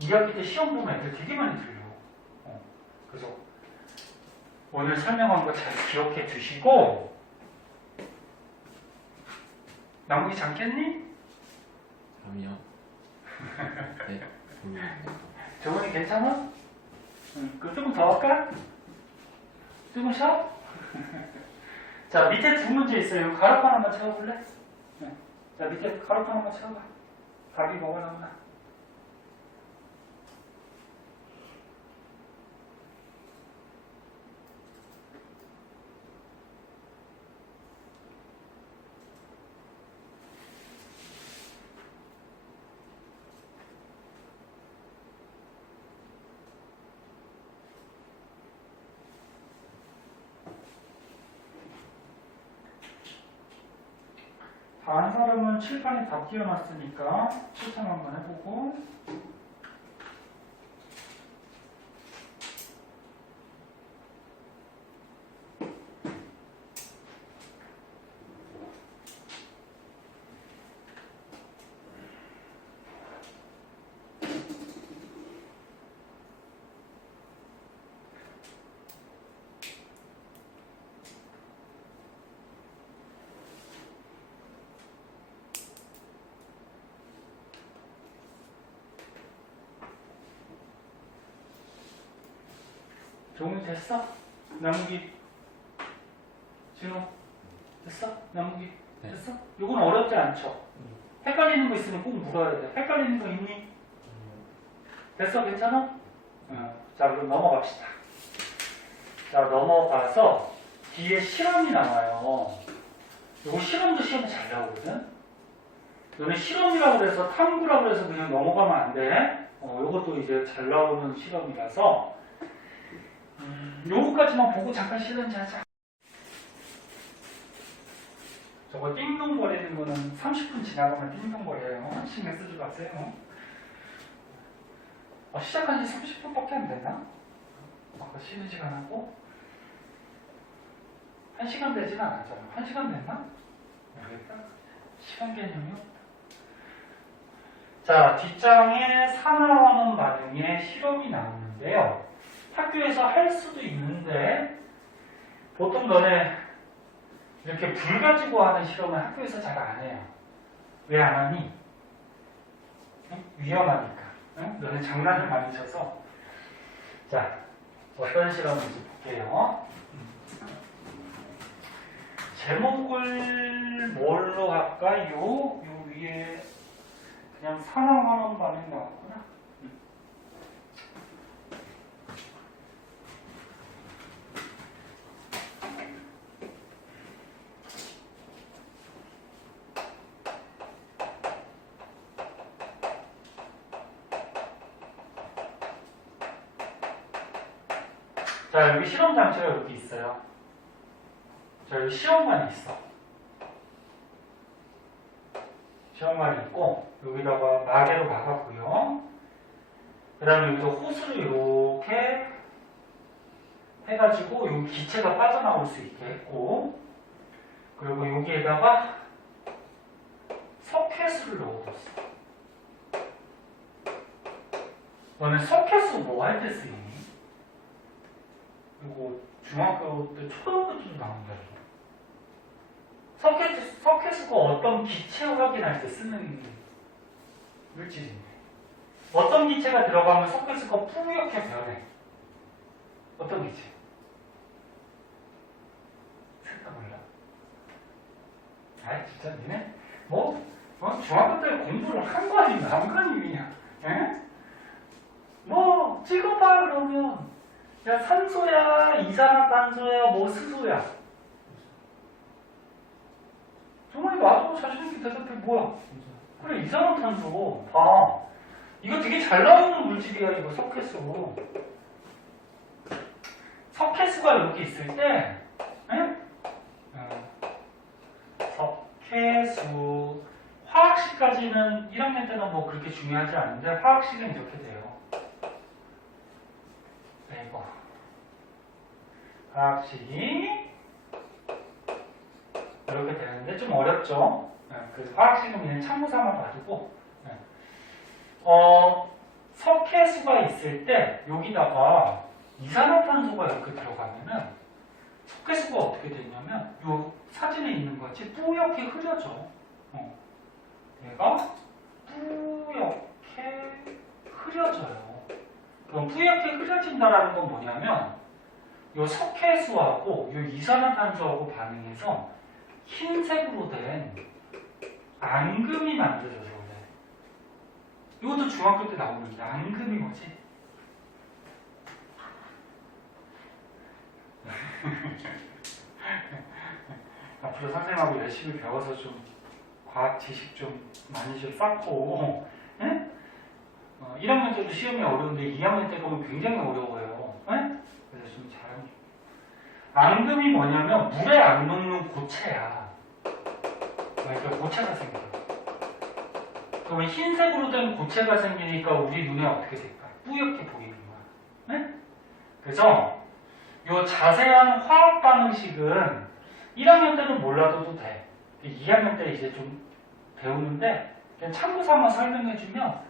2학기 때 시험 보면 애들 되게 많이 틀려. 그래서 오늘 설명한 거 잘 기억해 두시고 나무기 잠겠니? 그럼요. 네. 정원이 괜찮아? 그럼 조금 더 할까? 조금 쉬어? 자, 밑에 두 문제 있어요. 가로판 한번 채워볼래? 네. 자, 밑에 가로판 한번 채워봐. 답이 뭐가 나오나? 다른 사람은 칠판에 다 띄워놨으니까 추천 한번 해보고 종이 됐어? 나무기 진호 됐어? 나무기 네. 됐어? 이건 어렵지 않죠? 헷갈리는 거 있으면 꼭 물어야 돼. 헷갈리는 거 있니? 됐어? 괜찮아? 자, 그럼 넘어갑시다. 자, 넘어가서 뒤에 실험이 나와요. 이거 실험도 시험에 잘 나오거든? 너네 실험이라고 그래서 탐구라고 해서 그냥 넘어가면 안 돼. 이것도 이제 잘 나오는 실험이라서 요거까지만 보고 잠깐 실현지 하자. 저거 띵동거리는 거는 30분 지나가면 띵동거려요. 신경 쓰지 마세요. 시작한 지 30분밖에 안 됐나? 아까 쉬는 시간하고 1시간 되진 않았잖아. 1시간 됐나? 모르겠다. 시간 개념이 없다. 자, 뒷장에 산화하는 반응의 실험이 나오는데요. 학교에서 할 수도 있는데 보통 너네 이렇게 불 가지고 하는 실험을 학교에서 잘 안 해요. 왜 안 하니? 응? 위험하니까. 응? 너네 장난을 많이 쳐서. 자, 어떤 실험인지 볼게요. 제목을 뭘로 할까요? 요 위에 그냥 산화환원 반응 나왔구나. 자, 여기 실험 장치가 이렇게 있어요. 자, 여기 시험관이 있어. 시험관이 있고, 여기다가 마개로 막았고요. 그 다음에 여기서 호스를 이렇게 해가지고, 여기 기체가 빠져나올 수 있게 했고, 그리고 여기에다가 석회수를 넣어뒀어. 너는 석회수 뭐 할 때 쓰니? 이거 중학교 때, 초등학교 때도 나온다. 석회수가 어떤 기체 확인할 때 쓰는 물질인데, 어떤 기체가 들어가면 석회수가 뿌옇게 변해. 어떤 기체? 색깔 몰라? 아이 진짜 니네 중학교 때 공부를 한 거 아닌가? 안 거니 그냥? 뭐 찍어봐 그러면 야 산소야, 이산화탄소야, 뭐 수소야. 정말 맞아. 자신있게 대답해. 뭐야? 그래, 이산화탄소. 봐. 이거 되게 잘 나오는 물질이야, 이거 석회수. 석회수가 이렇게 있을 때, 석회수. 화학식까지는 1학년 때는 뭐 그렇게 중요하지 않은데, 화학식은 이렇게 돼요. 네, 이거. 화학식이 이렇게 되는데 좀 어렵죠. 그래서 화학식은 그냥 참고삼아 봐두고. 석회수가 있을 때 여기다가 이산화탄소가 이렇게 들어가면은 석회수가 어떻게 되냐면 요 사진에 있는 것 같이 뿌옇게 흐려져. 얘가 뿌옇게 흐려져요. 그럼 뿌옇게 흐려진다라는 건 뭐냐면 요 석회수하고 요 이산화탄소하고 반응해서 흰색으로 된 앙금이 만들어져서 그래. 이것도 중학교 때 나오는데 앙금이 뭐지? 앞으로 선생님하고 열심히 배워서 좀 과학 지식 좀 많이 좀 쌓고 1학년 때도 시험이 어려운데 2학년 때 보면 굉장히 어려워요. 그래서 좀 잘하면 앙금이 뭐냐면 물에 안 녹는 고체야. 그러니까 고체가 생겨. 그러면 흰색으로 된 고체가 생기니까 우리 눈에 어떻게 될까? 뿌옇게 보이는 거야. 네? 그래서 이 자세한 화학 반응식은 1학년 때는 몰라도 돼. 2학년 때 이제 좀 배우는데 그냥 참고 삼아 설명해주면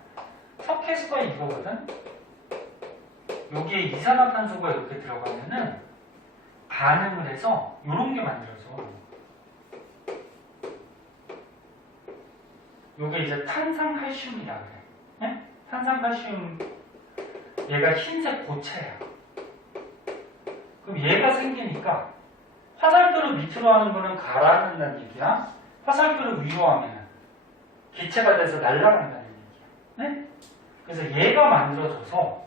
석회수가 이거거든. 여기에 이산화탄소가 이렇게 들어가면은 반응을 해서 이런 게 만들어져. 요게 이제 탄산칼슘이라 그래. 네? 탄산칼슘 얘가 흰색 고체야. 그럼 얘가 생기니까 화살표를 밑으로 하는 거는 가라앉는다는 얘기야. 화살표를 위로 하면 기체가 돼서 날아간다는 얘기야. 네? 그래서 얘가 만들어져서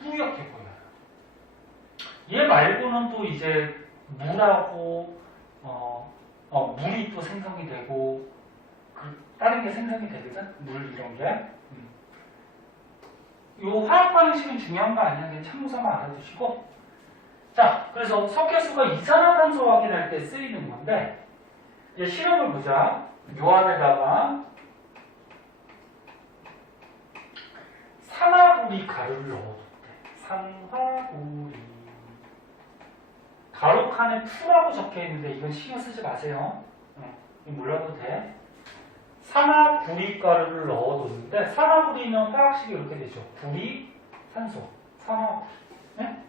뿌옇게 보여요. 얘 말고는 또 이제 물하고 물이 또 생성이 되고 다른 게 생성이 되거든? 물 이런 게. 요 화학 반응식은 중요한 거 아니야. 그냥 참고삼아 알아두시고. 자, 그래서 석회수가 이산화탄소 확인할 때 쓰이는 건데, 이제 실험을 보자. 요 안에다가 산화구리 가루를 넣어뒀대. 산화구리. 가로 칸에 2라고 적혀 있는데 이건 신경 쓰지 마세요. 이거 몰라도 돼. 산화구리 가루를 넣어뒀는데 산화구리는 화학식이 이렇게 되죠. 구리, 산소, 산화구리. 네? 산화구리.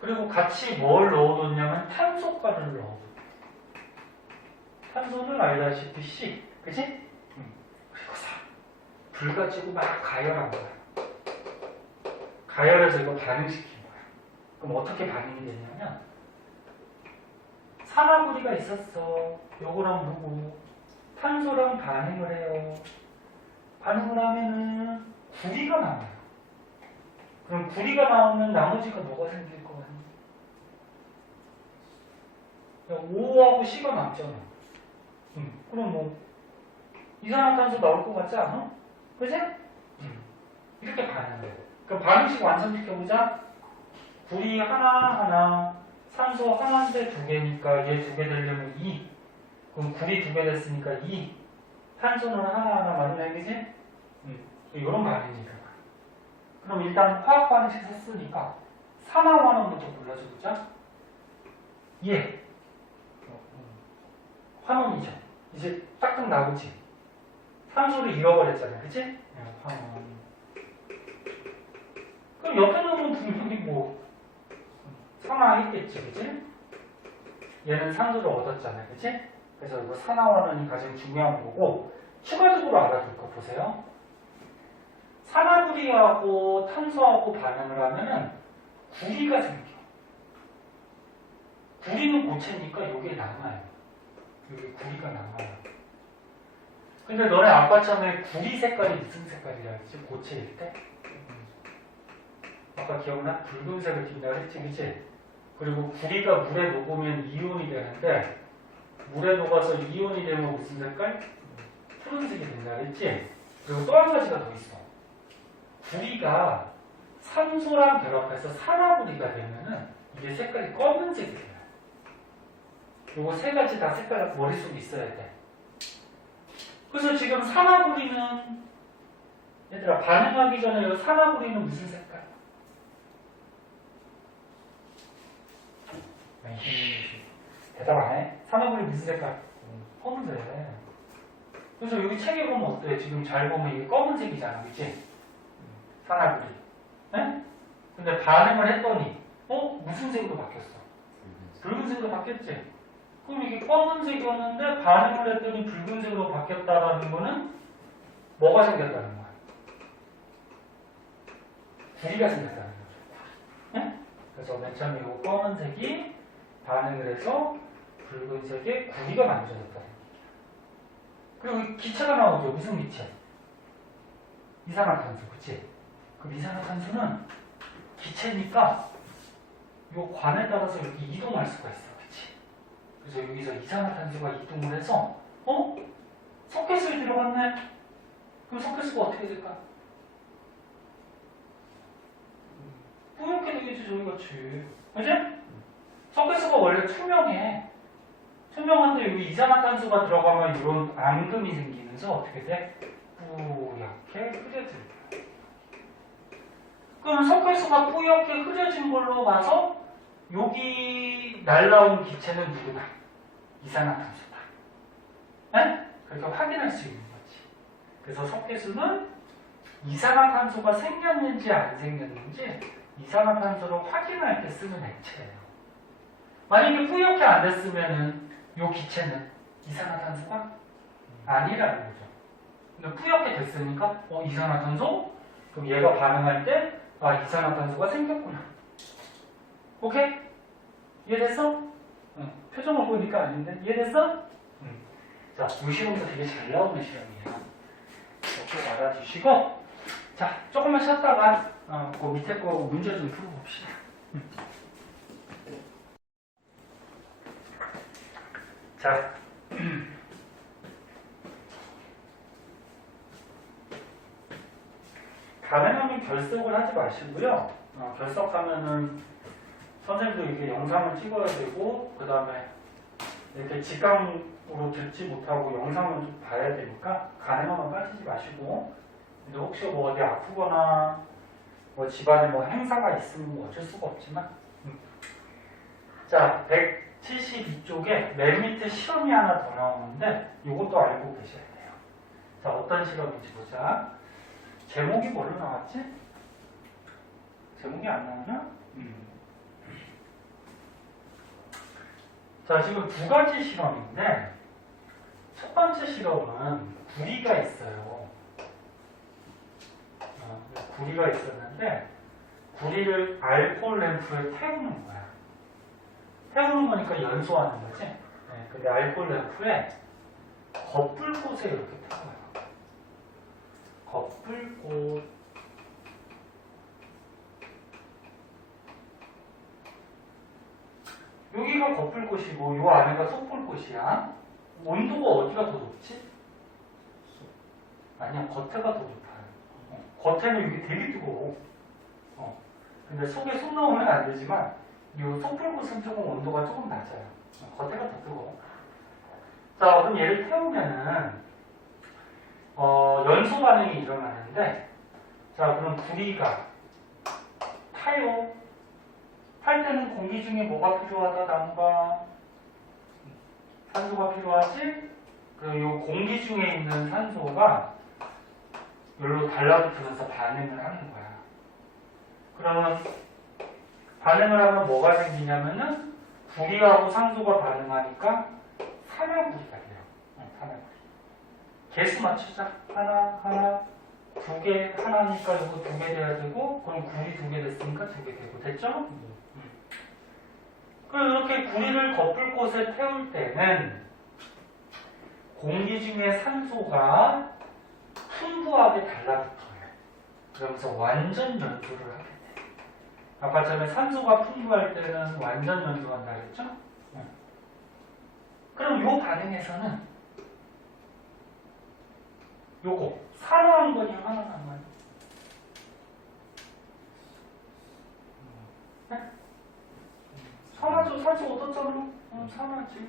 그리고 같이 뭘 넣어뒀냐면 탄소가루를 넣어뒀대. 탄소는 알다시피 C, 그치? 그리고 불 가지고 막 가열한 거야. 가열해서 이거 반응시킨 거야. 그럼 어떻게 반응이 되냐면 산화구리가 있었어. 요거랑 누구 탄소랑 반응을 해요. 반응을 하면은 구리가 나와요. 그럼 구리가 나오면 나머지가 뭐가 생길 거 아니야? O하고 C가 남잖아. 그럼 뭐 이산화탄소 나올 것 같지 않아? 그지? 이렇게 반응해. 그럼 반응식 완성시켜보자. 구리 하나, 산소 하나인데 2개니까 얘 2개 되려면 2. 그럼 구리 2개 됐으니까 2. 탄소는 하나 맞네, 그지? 이런 반응이니까. 그럼 일단 화학 반응식 썼으니까 산화환원부터 골라줘보자. 얘. 환원이죠. 이제 딱딱 나오지. 산소를 잃어버렸잖아요, 그치? 환원. 그럼 옆에 놓으면 분명히 뭐 산화했겠지, 그치? 얘는 산소를 얻었잖아요, 그치? 그래서 이거 산화환원이 가장 중요한 거고 추가적으로 알아둘 거 보세요. 산화구리하고 탄소하고 반응을 하면은 구리가 생겨. 구리는 고체니까 요게 남아요. 여기 구리가 남아요. 근데 너네 아까 처음에 구리 색깔이 무슨 색깔이라 했지? 고체일 때? 아까 기억나? 붉은색을 띈다 그랬지, 그치? 그리고 구리가 물에 녹으면 이온이 되는데 물에 녹아서 이온이 되면 무슨 색깔? 푸른색이 된다 그랬지? 그리고 또 한 가지가 더 있어. 구리가 산소랑 결합해서 산화구리가 되면은 이게 색깔이 검은색이 돼요. 요거 세 가지 다 색깔 머릿속에 있어야 돼. 그래서 지금 산화구리는 얘들아 반응하기 전에 이 산화구리는 무슨 색깔? 대답 안 해? 산화구리 무슨 색깔? 검은색. 그래서 여기 책에 보면 어때? 지금 잘 보면 이게 검은색이잖아, 그치? 산화구리. 네? 근데 반응을 했더니 무슨 색으로 바뀌었어? 붉은색으로 바뀌었지? 그럼 이게 검은색이었는데 반응을 했더니 붉은색으로 바뀌었다라는 거는 뭐가 생겼다는 거야? 구리가 생겼다는 거죠. 네? 그래서 맨 처음에 이 검은색이 반응을 해서 붉은색의 구리가 만들어졌다는 얘기야. 그리고 기체가 나오죠. 무슨 기체? 이산화탄소, 그치? 그럼 이산화탄소는 기체니까 이 관에 따라서 이렇게 이동할 수가 있어. 그치? 그래서 여기서 이산화탄소가 이동을 해서 석회수에 들어갔네? 그럼 석회수가 어떻게 될까? 뿌옇게 되겠지, 저기같이. 그치? 석회수가 원래 투명해. 투명한데 여기 이산화탄소가 들어가면 이런 앙금이 생기면서 어떻게 돼? 뿌옇게 흐려질 거야. 그럼 석회수가 뿌옇게 흐려진 걸로 봐서 여기 날라온 기체는 누구다? 이산화탄소다. 네? 그렇게 확인할 수 있는 거지. 그래서 석회수는 이산화탄소가 생겼는지 안 생겼는지 이산화탄소로 확인할 때 쓰는 액체예요. 만약에 뿌옇게 안 됐으면은 이 기체는 이산화탄소가 아니라는 거죠. 근데 뿌옇게 됐으니까 이산화탄소? 그럼 얘가 반응할 때 이산화탄소가 생겼구나. 오케이? 이해됐어? 표정을 보니까 아닌데 이해됐어? 자, 이 실험도 되게 잘 나오는 실험이에요. 꼭 알아주시고 자, 조금만 쉬었다가 그 밑에 거 문제 좀 풀어봅시다. 자, 가능하면 결석을 하지 마시고요. 결석하면은 선생님도 이게 영상을 찍어야 되고 그 다음에 이렇게 직강으로 듣지 못하고 영상을 좀 봐야 되니까 가능하면 빠지지 마시고 근데 혹시 뭐 어디 아프거나 뭐 집안에 뭐 행사가 있으면 뭐 어쩔 수가 없지만 자 172쪽에 맨 밑에 실험이 하나 더 나오는데 이것도 알고 계셔야 돼요. 자 어떤 실험인지 보자. 제목이 뭘로 나왔지? 제목이 안 나오나? 자 지금 두 가지 실험인데 첫 번째 실험은 구리가 있어요. 구리가 있었는데 구리를 알코올 램프에 태우는 거야. 태우는 거니까 연소하는 거지. 네, 근데 알코올 램프에 겉불꽃에 이렇게 태워요. 겉불꽃. 여기가 겉불꽃이고 요 안에가 속불꽃이야. 온도가 어디가 더 높지? 아니야, 겉에가 더 높아요. 겉에는 여기 되게 뜨거워. 근데 속에 손 넣으면 안 되지만 이 속불꽃은 조금 온도가 조금 낮아요. 겉에가 더 뜨거워. 자, 그럼 얘를 태우면은 연소 반응이 일어나는데 자, 그럼 구리가 타요. 탈 때는 공기 중에 뭐가 필요하다? 나무가 산소가 필요하지? 그리고 이 공기 중에 있는 산소가 여기로 달라붙으면서 반응을 하는 거야. 그러면 반응을 하면 뭐가 생기냐면은 구리하고 산소가 반응하니까 산화구리가 돼요. 산화구리. 개수 맞추자. 하나, 두 개, 하나니까 이거 두 개 돼야 되고, 그럼 구리 두 개 됐으니까 두 개 되고, 됐죠? 그리고 이렇게 구리를 겉불꽃에 태울 때는 공기 중에 산소가 풍부하게 달라붙어요. 그러면서 완전 연소를 하게 돼요. 아까 전에 산소가 풍부할 때는 완전 연소한다 그랬죠? 그럼 요 반응에서는 요거 산화한 거니 환원한 거니? 네? 산화죠. 산소 얻었잖아. 산화지.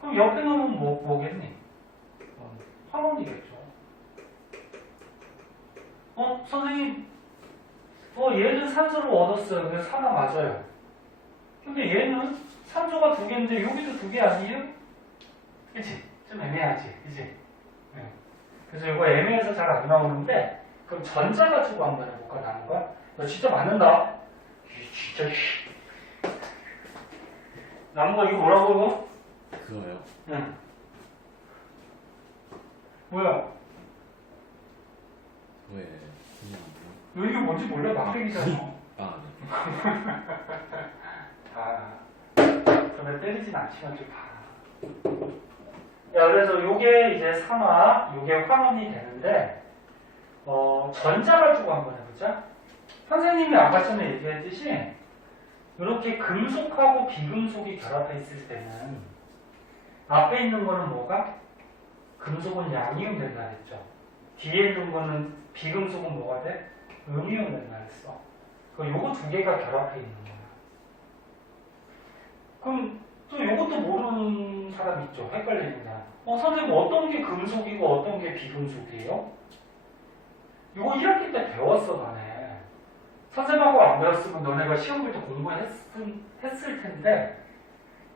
그럼 옆에 놓으면 뭐겠니? 환원이겠죠. 선생님, 얘는 산소를 얻었어요. 그래서 산화 맞아요. 근데 얘는 산소가 두 개인데 여기도 두 개 아니에요? 그치? 좀 애매하지? 그치? 네. 그래서 이거 애매해서 잘 안 나오는데 그럼 전자 가지고 한번 해볼까? 나누가? 너 진짜 맞는다. 진짜 나무가 이거 뭐라고 이거? 그거요. 응. 뭐야? 왜 그냥 뭐? 이게 뭔지 몰라? 막대기잖아. 아, 그러면 때리진 않지만 좀 봐. 야, 그래서 요게 이제 산화, 요게 환원이 되는데, 전자 가지고 한번 해보자. 선생님이 아까 전에 얘기했듯이, 이렇게 금속하고 비금속이 결합해 있을 때는, 앞에 있는 거는 뭐가? 금속은 양이온 된다 그랬죠. 뒤에 있는 거는 비금속은 뭐가 돼? 음이온 된다 그랬어. 그럼 요거 두 개가 결합해 있는 거야. 그럼 또 요것도 모르는 사람 있죠? 헷갈리는 사람. 선생님 어떤 게 금속이고 어떤 게 비금속이에요? 이거 1학기 때 배웠어, 너네. 선생님하고 안 배웠으면 너네가 시험 볼 때 공부했을 텐데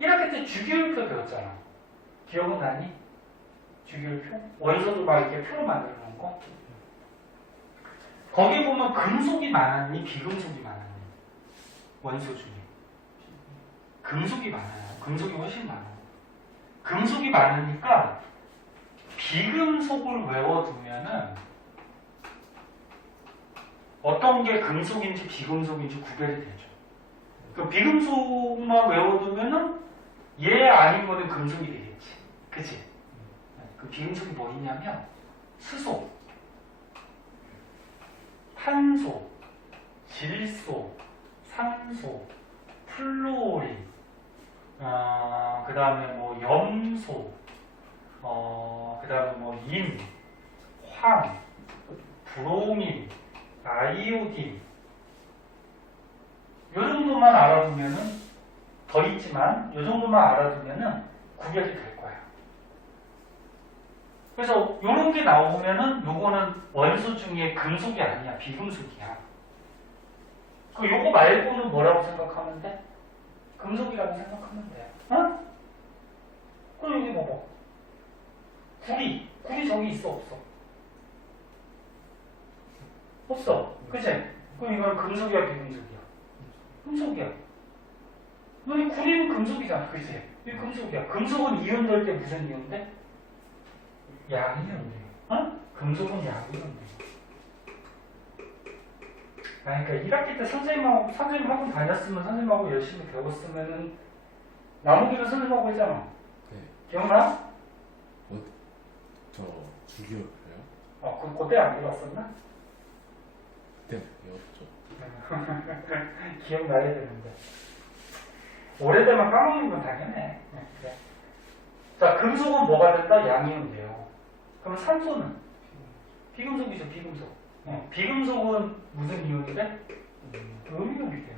1학기 때 주기율표 배웠잖아. 기억은 나니? 주기율표? 원소도 막 이렇게 표로 만들어 놓은 거? 거기 보면 금속이 많았니? 비금속이 많았니? 원소 중에. 금속이 많아요. 금속이 훨씬 많아요. 금속이 많으니까 비금속을 외워두면은 어떤 게 금속인지 비금속인지 구별이 되죠. 그 비금속만 외워두면은 얘 아닌 거는 금속이 되겠지. 그치? 그 비금속이 뭐 있냐면 수소, 탄소, 질소, 산소, 플루오린, 그 다음에 뭐 염소, 그 다음에 뭐 임, 황, 브로민, 아이오딘, 요 정도만 알아두면은 더 있지만 요 정도만 알아두면은 구별이 될 거야. 그래서 요런 게 나오면은 요거는 원소 중에 금속이 아니야. 비금속이야. 그 요거 말고는 뭐라고 생각하면 돼? 금속이라고 생각하면 돼. 어? 그럼 여기 봐봐. 구리 저기 있어 없어? 없어. 그치? 그럼 이건 금속이야 비금속이야? 금속이야. 너희 구리는 금속이잖아. 그치? 이 금속이야. 금속은 이온 넣을 때 무슨 이온돼? 양이온돼. 어? 금속은 양이온돼. 그러니까 1학기 때 선생님 학원 다녔으면 선생님하고 열심히 배웠으면은 나무기를 선생님하고 했잖아. 네. 기억나? 저 주기요 그래요? 그때 안 배웠었나? 네, 배웠죠. 기억나야 되는데. 오래되면 까먹는 건 당연해. 네, 그래. 자, 금속은 뭐가 된다? 양이온 돼요. 그럼 산소는? 비금속이죠, 비금속. 비금속은 무슨 이온인데? 음이온이 돼요.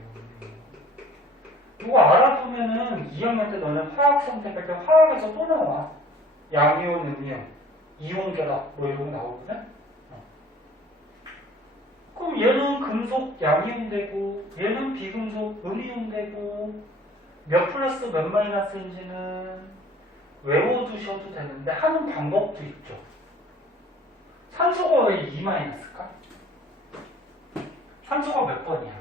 이거 알아두면은 2학년 때 너는 화학 선택할 때 화학에서 또 나와. 양이온, 음이온, 이온 결합 뭐 이런 거 나오거든? 그럼 얘는 금속 양이온 되고 얘는 비금속 음이온 되고 몇 플러스 몇 마이너스인지는 외워두셔도 되는데 하는 방법도 있죠. 산소가 왜 2 마이너스일까? 산소가 몇 번이야?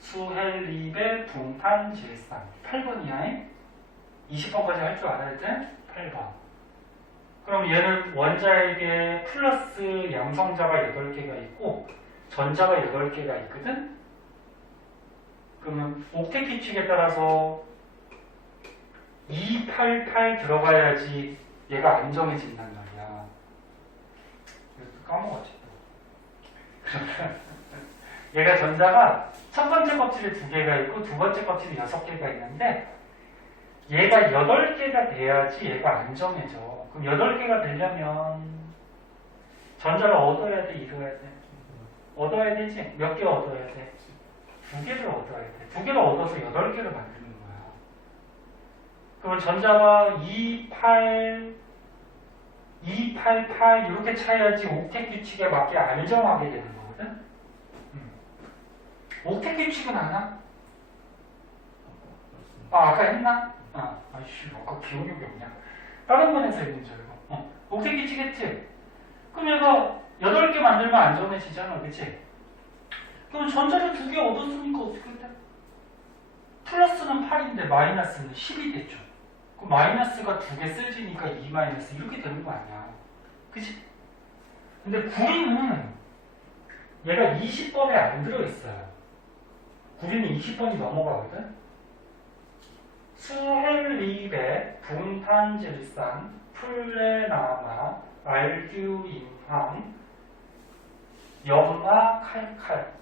수헬립의 붕탄 질산 8번이야. 20번까지 할 줄 알아야 돼? 8번. 그럼 얘는 원자에게 플러스 양성자가 8개가 있고 전자가 8개가 있거든? 그러면 옥텟 규칙에 따라서 288 들어가야지 얘가 안정해진단 말이야. 그래서 까먹었지 또. 얘가 전자가 첫 번째 껍질에 2개가 있고 두 번째 껍질에 6개가 있는데 얘가 8개가 돼야지 얘가 안정해져. 그럼 8개가 되려면 전자를 얻어야 돼, 잃어야 돼? 얻어야 되지? 몇 개 얻어야 돼? 2개를 얻어야 돼. 2개를 얻어서 8개를 만드는 거야. 그러면 전자가 288 이렇게 차야지 옥텟 규칙에 맞게 안정하게 되는 거거든? 옥텟 규칙은 아나? 아까 했나? 아이씨, 아까 기억력이 없냐? 다른 번에서 했는 줄 알고. 옥텟 규칙 했지? 그럼 얘가 8개 만들면 안정해지잖아, 그치? 그럼 전자를 2개 얻었으니까 어떻게 돼? 플러스는 8인데 마이너스는 10이 됐죠. 그럼 마이너스가 2개 쓰지니까 2 마이너스 이렇게 되는 거 아니야. 그치? 근데 구리는 얘가 20번에 안 들어있어요. 구리는 20번이 넘어가거든? 수헬립의 붕탄질산, 플레나마, 알규인황, 염화, 칼칼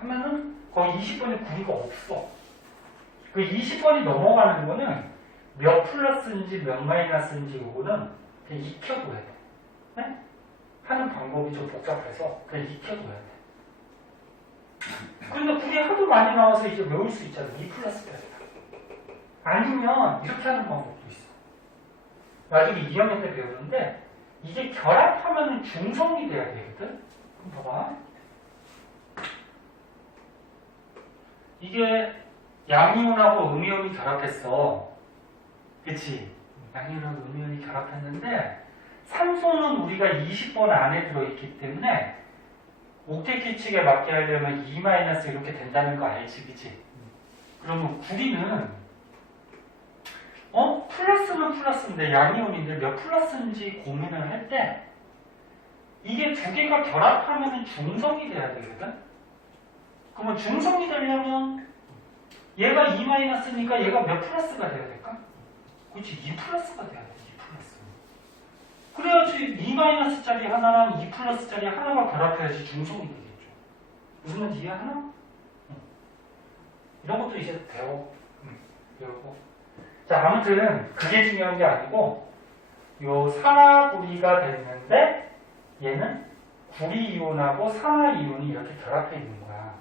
하면은 거의 20번에 구리가 없어. 그 20번이 넘어가는 거는 몇 플러스인지 몇 마이너스인지 이거는 그냥 익혀둬야 돼. 네? 하는 방법이 좀 복잡해서 그냥 익혀둬야 돼. 근데 구리 하도 많이 나와서 이제 외울 수 있잖아. 2 플러스 빼야 돼. 아니면 이렇게 하는 방법도 있어. 나중에 2학년 때 배우는데 이게 결합하면 중성이 돼야 되거든? 그럼 봐봐. 이게 양이온하고 음이온이 결합했어. 그치? 양이온하고 음이온이 결합했는데 산소는 우리가 20번 안에 들어있기 때문에 옥텟 규칙에 맞게 하려면 2- 이렇게 된다는 거 알지? 그치? 그러면 구리는 플러스는 플러스인데 양이온인데 몇 플러스인지 고민을 할 때 이게 2개가 결합하면 중성이 돼야 되거든? 그러면 중성이 되려면 얘가 2-니까 얘가 몇 플러스가 돼야 될까? 그렇지, 2 플러스가 돼야 돼, 2 플러스. 그래야지 2-짜리 하나랑 2 플러스짜리 하나가 결합해야지 중성이 되겠죠. 무슨 말인지 이해하나? 이런 것도 이제 배우고. 자, 아무튼 그게 중요한 게 아니고 요 산화구리가 됐는데 얘는 구리 이온하고 산화 이온이 이렇게 결합해 있는 거야.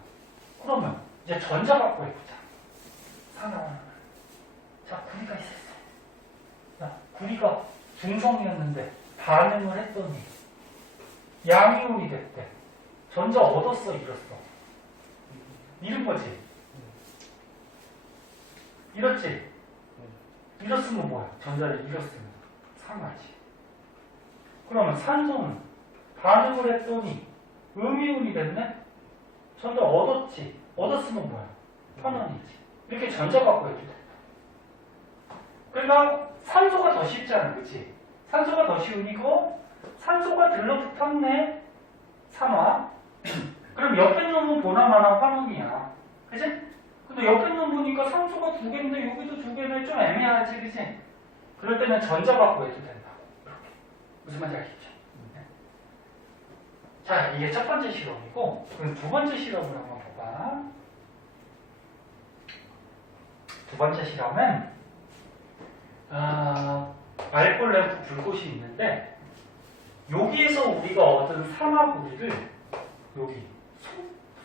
그러면 이제 전자 갖고 해보자. 산화환원. 자, 구리가 있었어. 자, 구리가 중성이었는데 반응을 했더니 양이온이 됐대. 전자 얻었어, 잃었어? 잃은 거지. 잃었지? 잃었으면 뭐야? 전자를 잃었으면 상하지. 그러면 산소는 반응을 했더니 음이온이 됐네? 전자 얻었지. 얻었으면 뭐야? 환원이지. 이렇게 전자 갖고 해도 돼. 그러니까 산소가 더 쉽잖아, 그치? 산소가 더 쉬우니까 산소가 들러붙었네. 산화. 그럼 옆에 놈은 보나마나 환원이야. 그치? 근데 옆에 놈 보니까 산소가 두 개인데 여기도 두 개는 좀 애매하지, 그치? 그럴 때는 전자 갖고 해도 된다. 이렇게. 무슨 말인지 알겠죠? 네. 자, 이게 첫 번째 실험이고, 그럼 두 번째 실험을 한번 봐봐. 두 번째 실험은 알코올 램프 불꽃이 있는데 여기에서 우리가 얻은 산화구리를 여기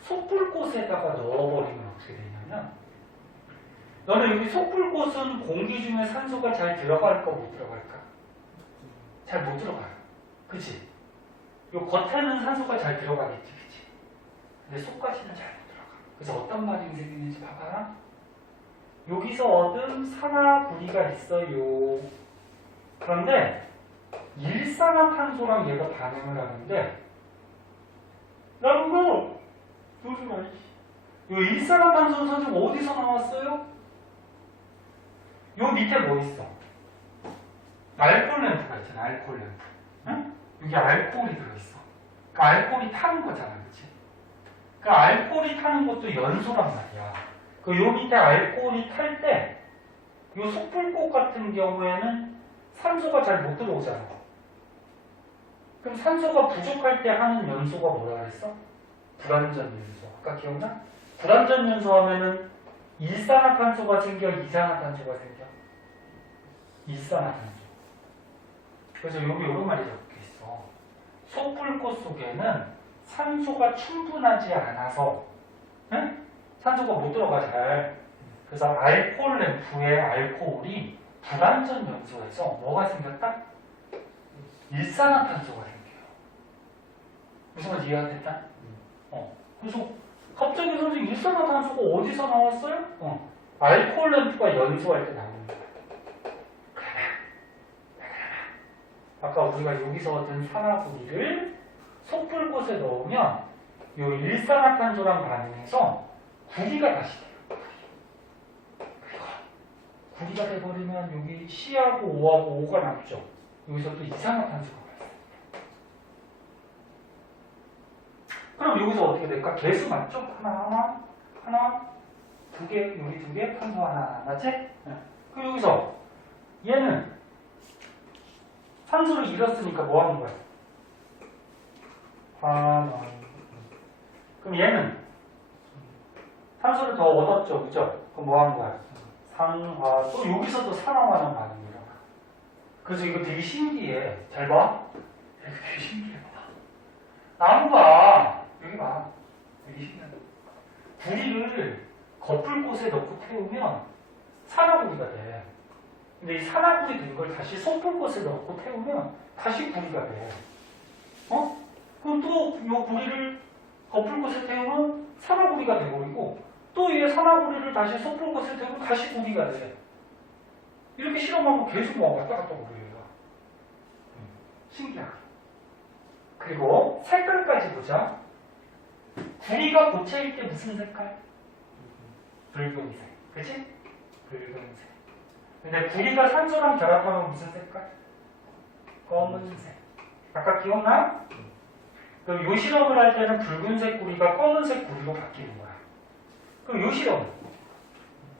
솥불꽃에다가 넣어버리면 어떻게 되냐면, 너는 여기 솥불꽃은 공기 중에 산소가 잘 들어갈까 못 들어갈까? 잘 못 들어가요. 그치? 요 겉에는 산소가 잘 들어가겠지, 그치? 근데 속까지는 잘 못 들어가. 그래서 어떤 말이 생기는지 봐봐라. 여기서 얻은 산화구리가 있어요. 그런데 일산화탄소랑 얘가 반응을 하는데, 나보고 요즘 알지? 요 일산화탄소는 선생님 어디서 나왔어요? 요 밑에 뭐 있어? 알코올 램프가 있잖아, 알코올 램프. 응? 여기 알코올이 들어있어. 그 알코올이 타는 거잖아, 그치? 그 알코올이 타는 것도 연소란 말이야. 그 요 밑에 알코올이 탈 때, 요 속불꽃 같은 경우에는 산소가 잘 못 들어오잖아. 그럼 산소가 부족할 때 하는 연소가 뭐라 그랬어? 불완전 연소. 아까 기억나? 불완전 연소 하면은 일산화탄소가 생겨, 이산화탄소가 생겨? 일산화탄소. 그래서 여기 이런 말이 적혀 있어. 속불꽃 속에는 산소가 충분하지 않아서, 응? 산소가 못 들어가 잘. 그래서 알코올 램프에 알코올이 불완전 연소해서 뭐가 생겼다? 일산화탄소가 생겨요. 무슨 말인지 이해가 됐다? 그래서 갑자기 선생님 일산화탄소가 어디서 나왔어요? 알코올 램프가 연소할 때 나오는 거야. 아까 우리가 여기서 얻은 산화구리를 솥불꽃에 넣으면 이 일산화탄소랑 반응해서 구리가 다시 돼요. 구리가 돼버리면 여기 C하고 O하고 O가 남죠. 여기서 또 이산화탄소가 발생해요. 그럼 여기서 어떻게 될까? 개수 맞죠? 하나, 두 개, 여기 두 개, 탄소 하나, 맞지? 그럼 여기서 얘는 산소를 잃었으니까 뭐 하는 거야? 환원. 그럼 얘는 산소를 더 얻었죠, 그죠? 그럼 뭐 하는 거야? 산화. 또 여기서도 산화환원 반응이 일어나. 그래서 이거 되게 신기해. 잘 봐. 되게 신기해. 나무가 여기 봐. 되게 신기하다. 구리를 거풀꽃에 넣고 태우면 산화구리가 돼. 근데 이 산화구리 된 걸 다시 솥불꽃에 넣고 태우면 다시 구리가 돼. 그럼 또 이 구리를 거풀꽃에 태우면 산화구리가 돼버리고, 또 이 산화구리를 다시 솥불꽃에 태우면 다시 구리가 돼. 이렇게 실험하면 계속 뭐 왔다 갔다 구리가. 신기하게. 그리고 색깔까지 보자. 구리가 고체일 때 무슨 색깔? 붉은색. 그치? 붉은색. 근데 구리가 산소랑 결합하면 무슨 색깔? 검은색. 아까 기억나? 그럼 요 실험을 할 때는 붉은색 구리가 검은색 구리로 바뀌는 거야. 그럼 요 실험.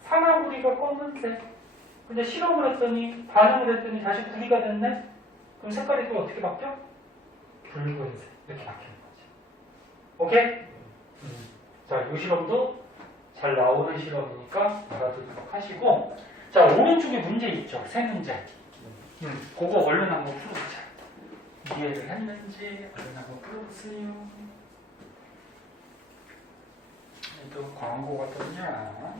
산화구리가 검은색. 근데 실험을 했더니, 반응을 했더니 다시 구리가 됐네? 그럼 색깔이 또 어떻게 바뀌어? 붉은색. 이렇게 바뀌는 거지. 오케이? 자, 요 실험도 잘 나오는 실험이니까 알아두도록 하시고, 자, 오른쪽에 문제 있죠? 세 문제. 그거 얼른 한번 풀어보자. 이해를 했는지 얼른 한번 풀어보세요. 또 광고가 떴냐?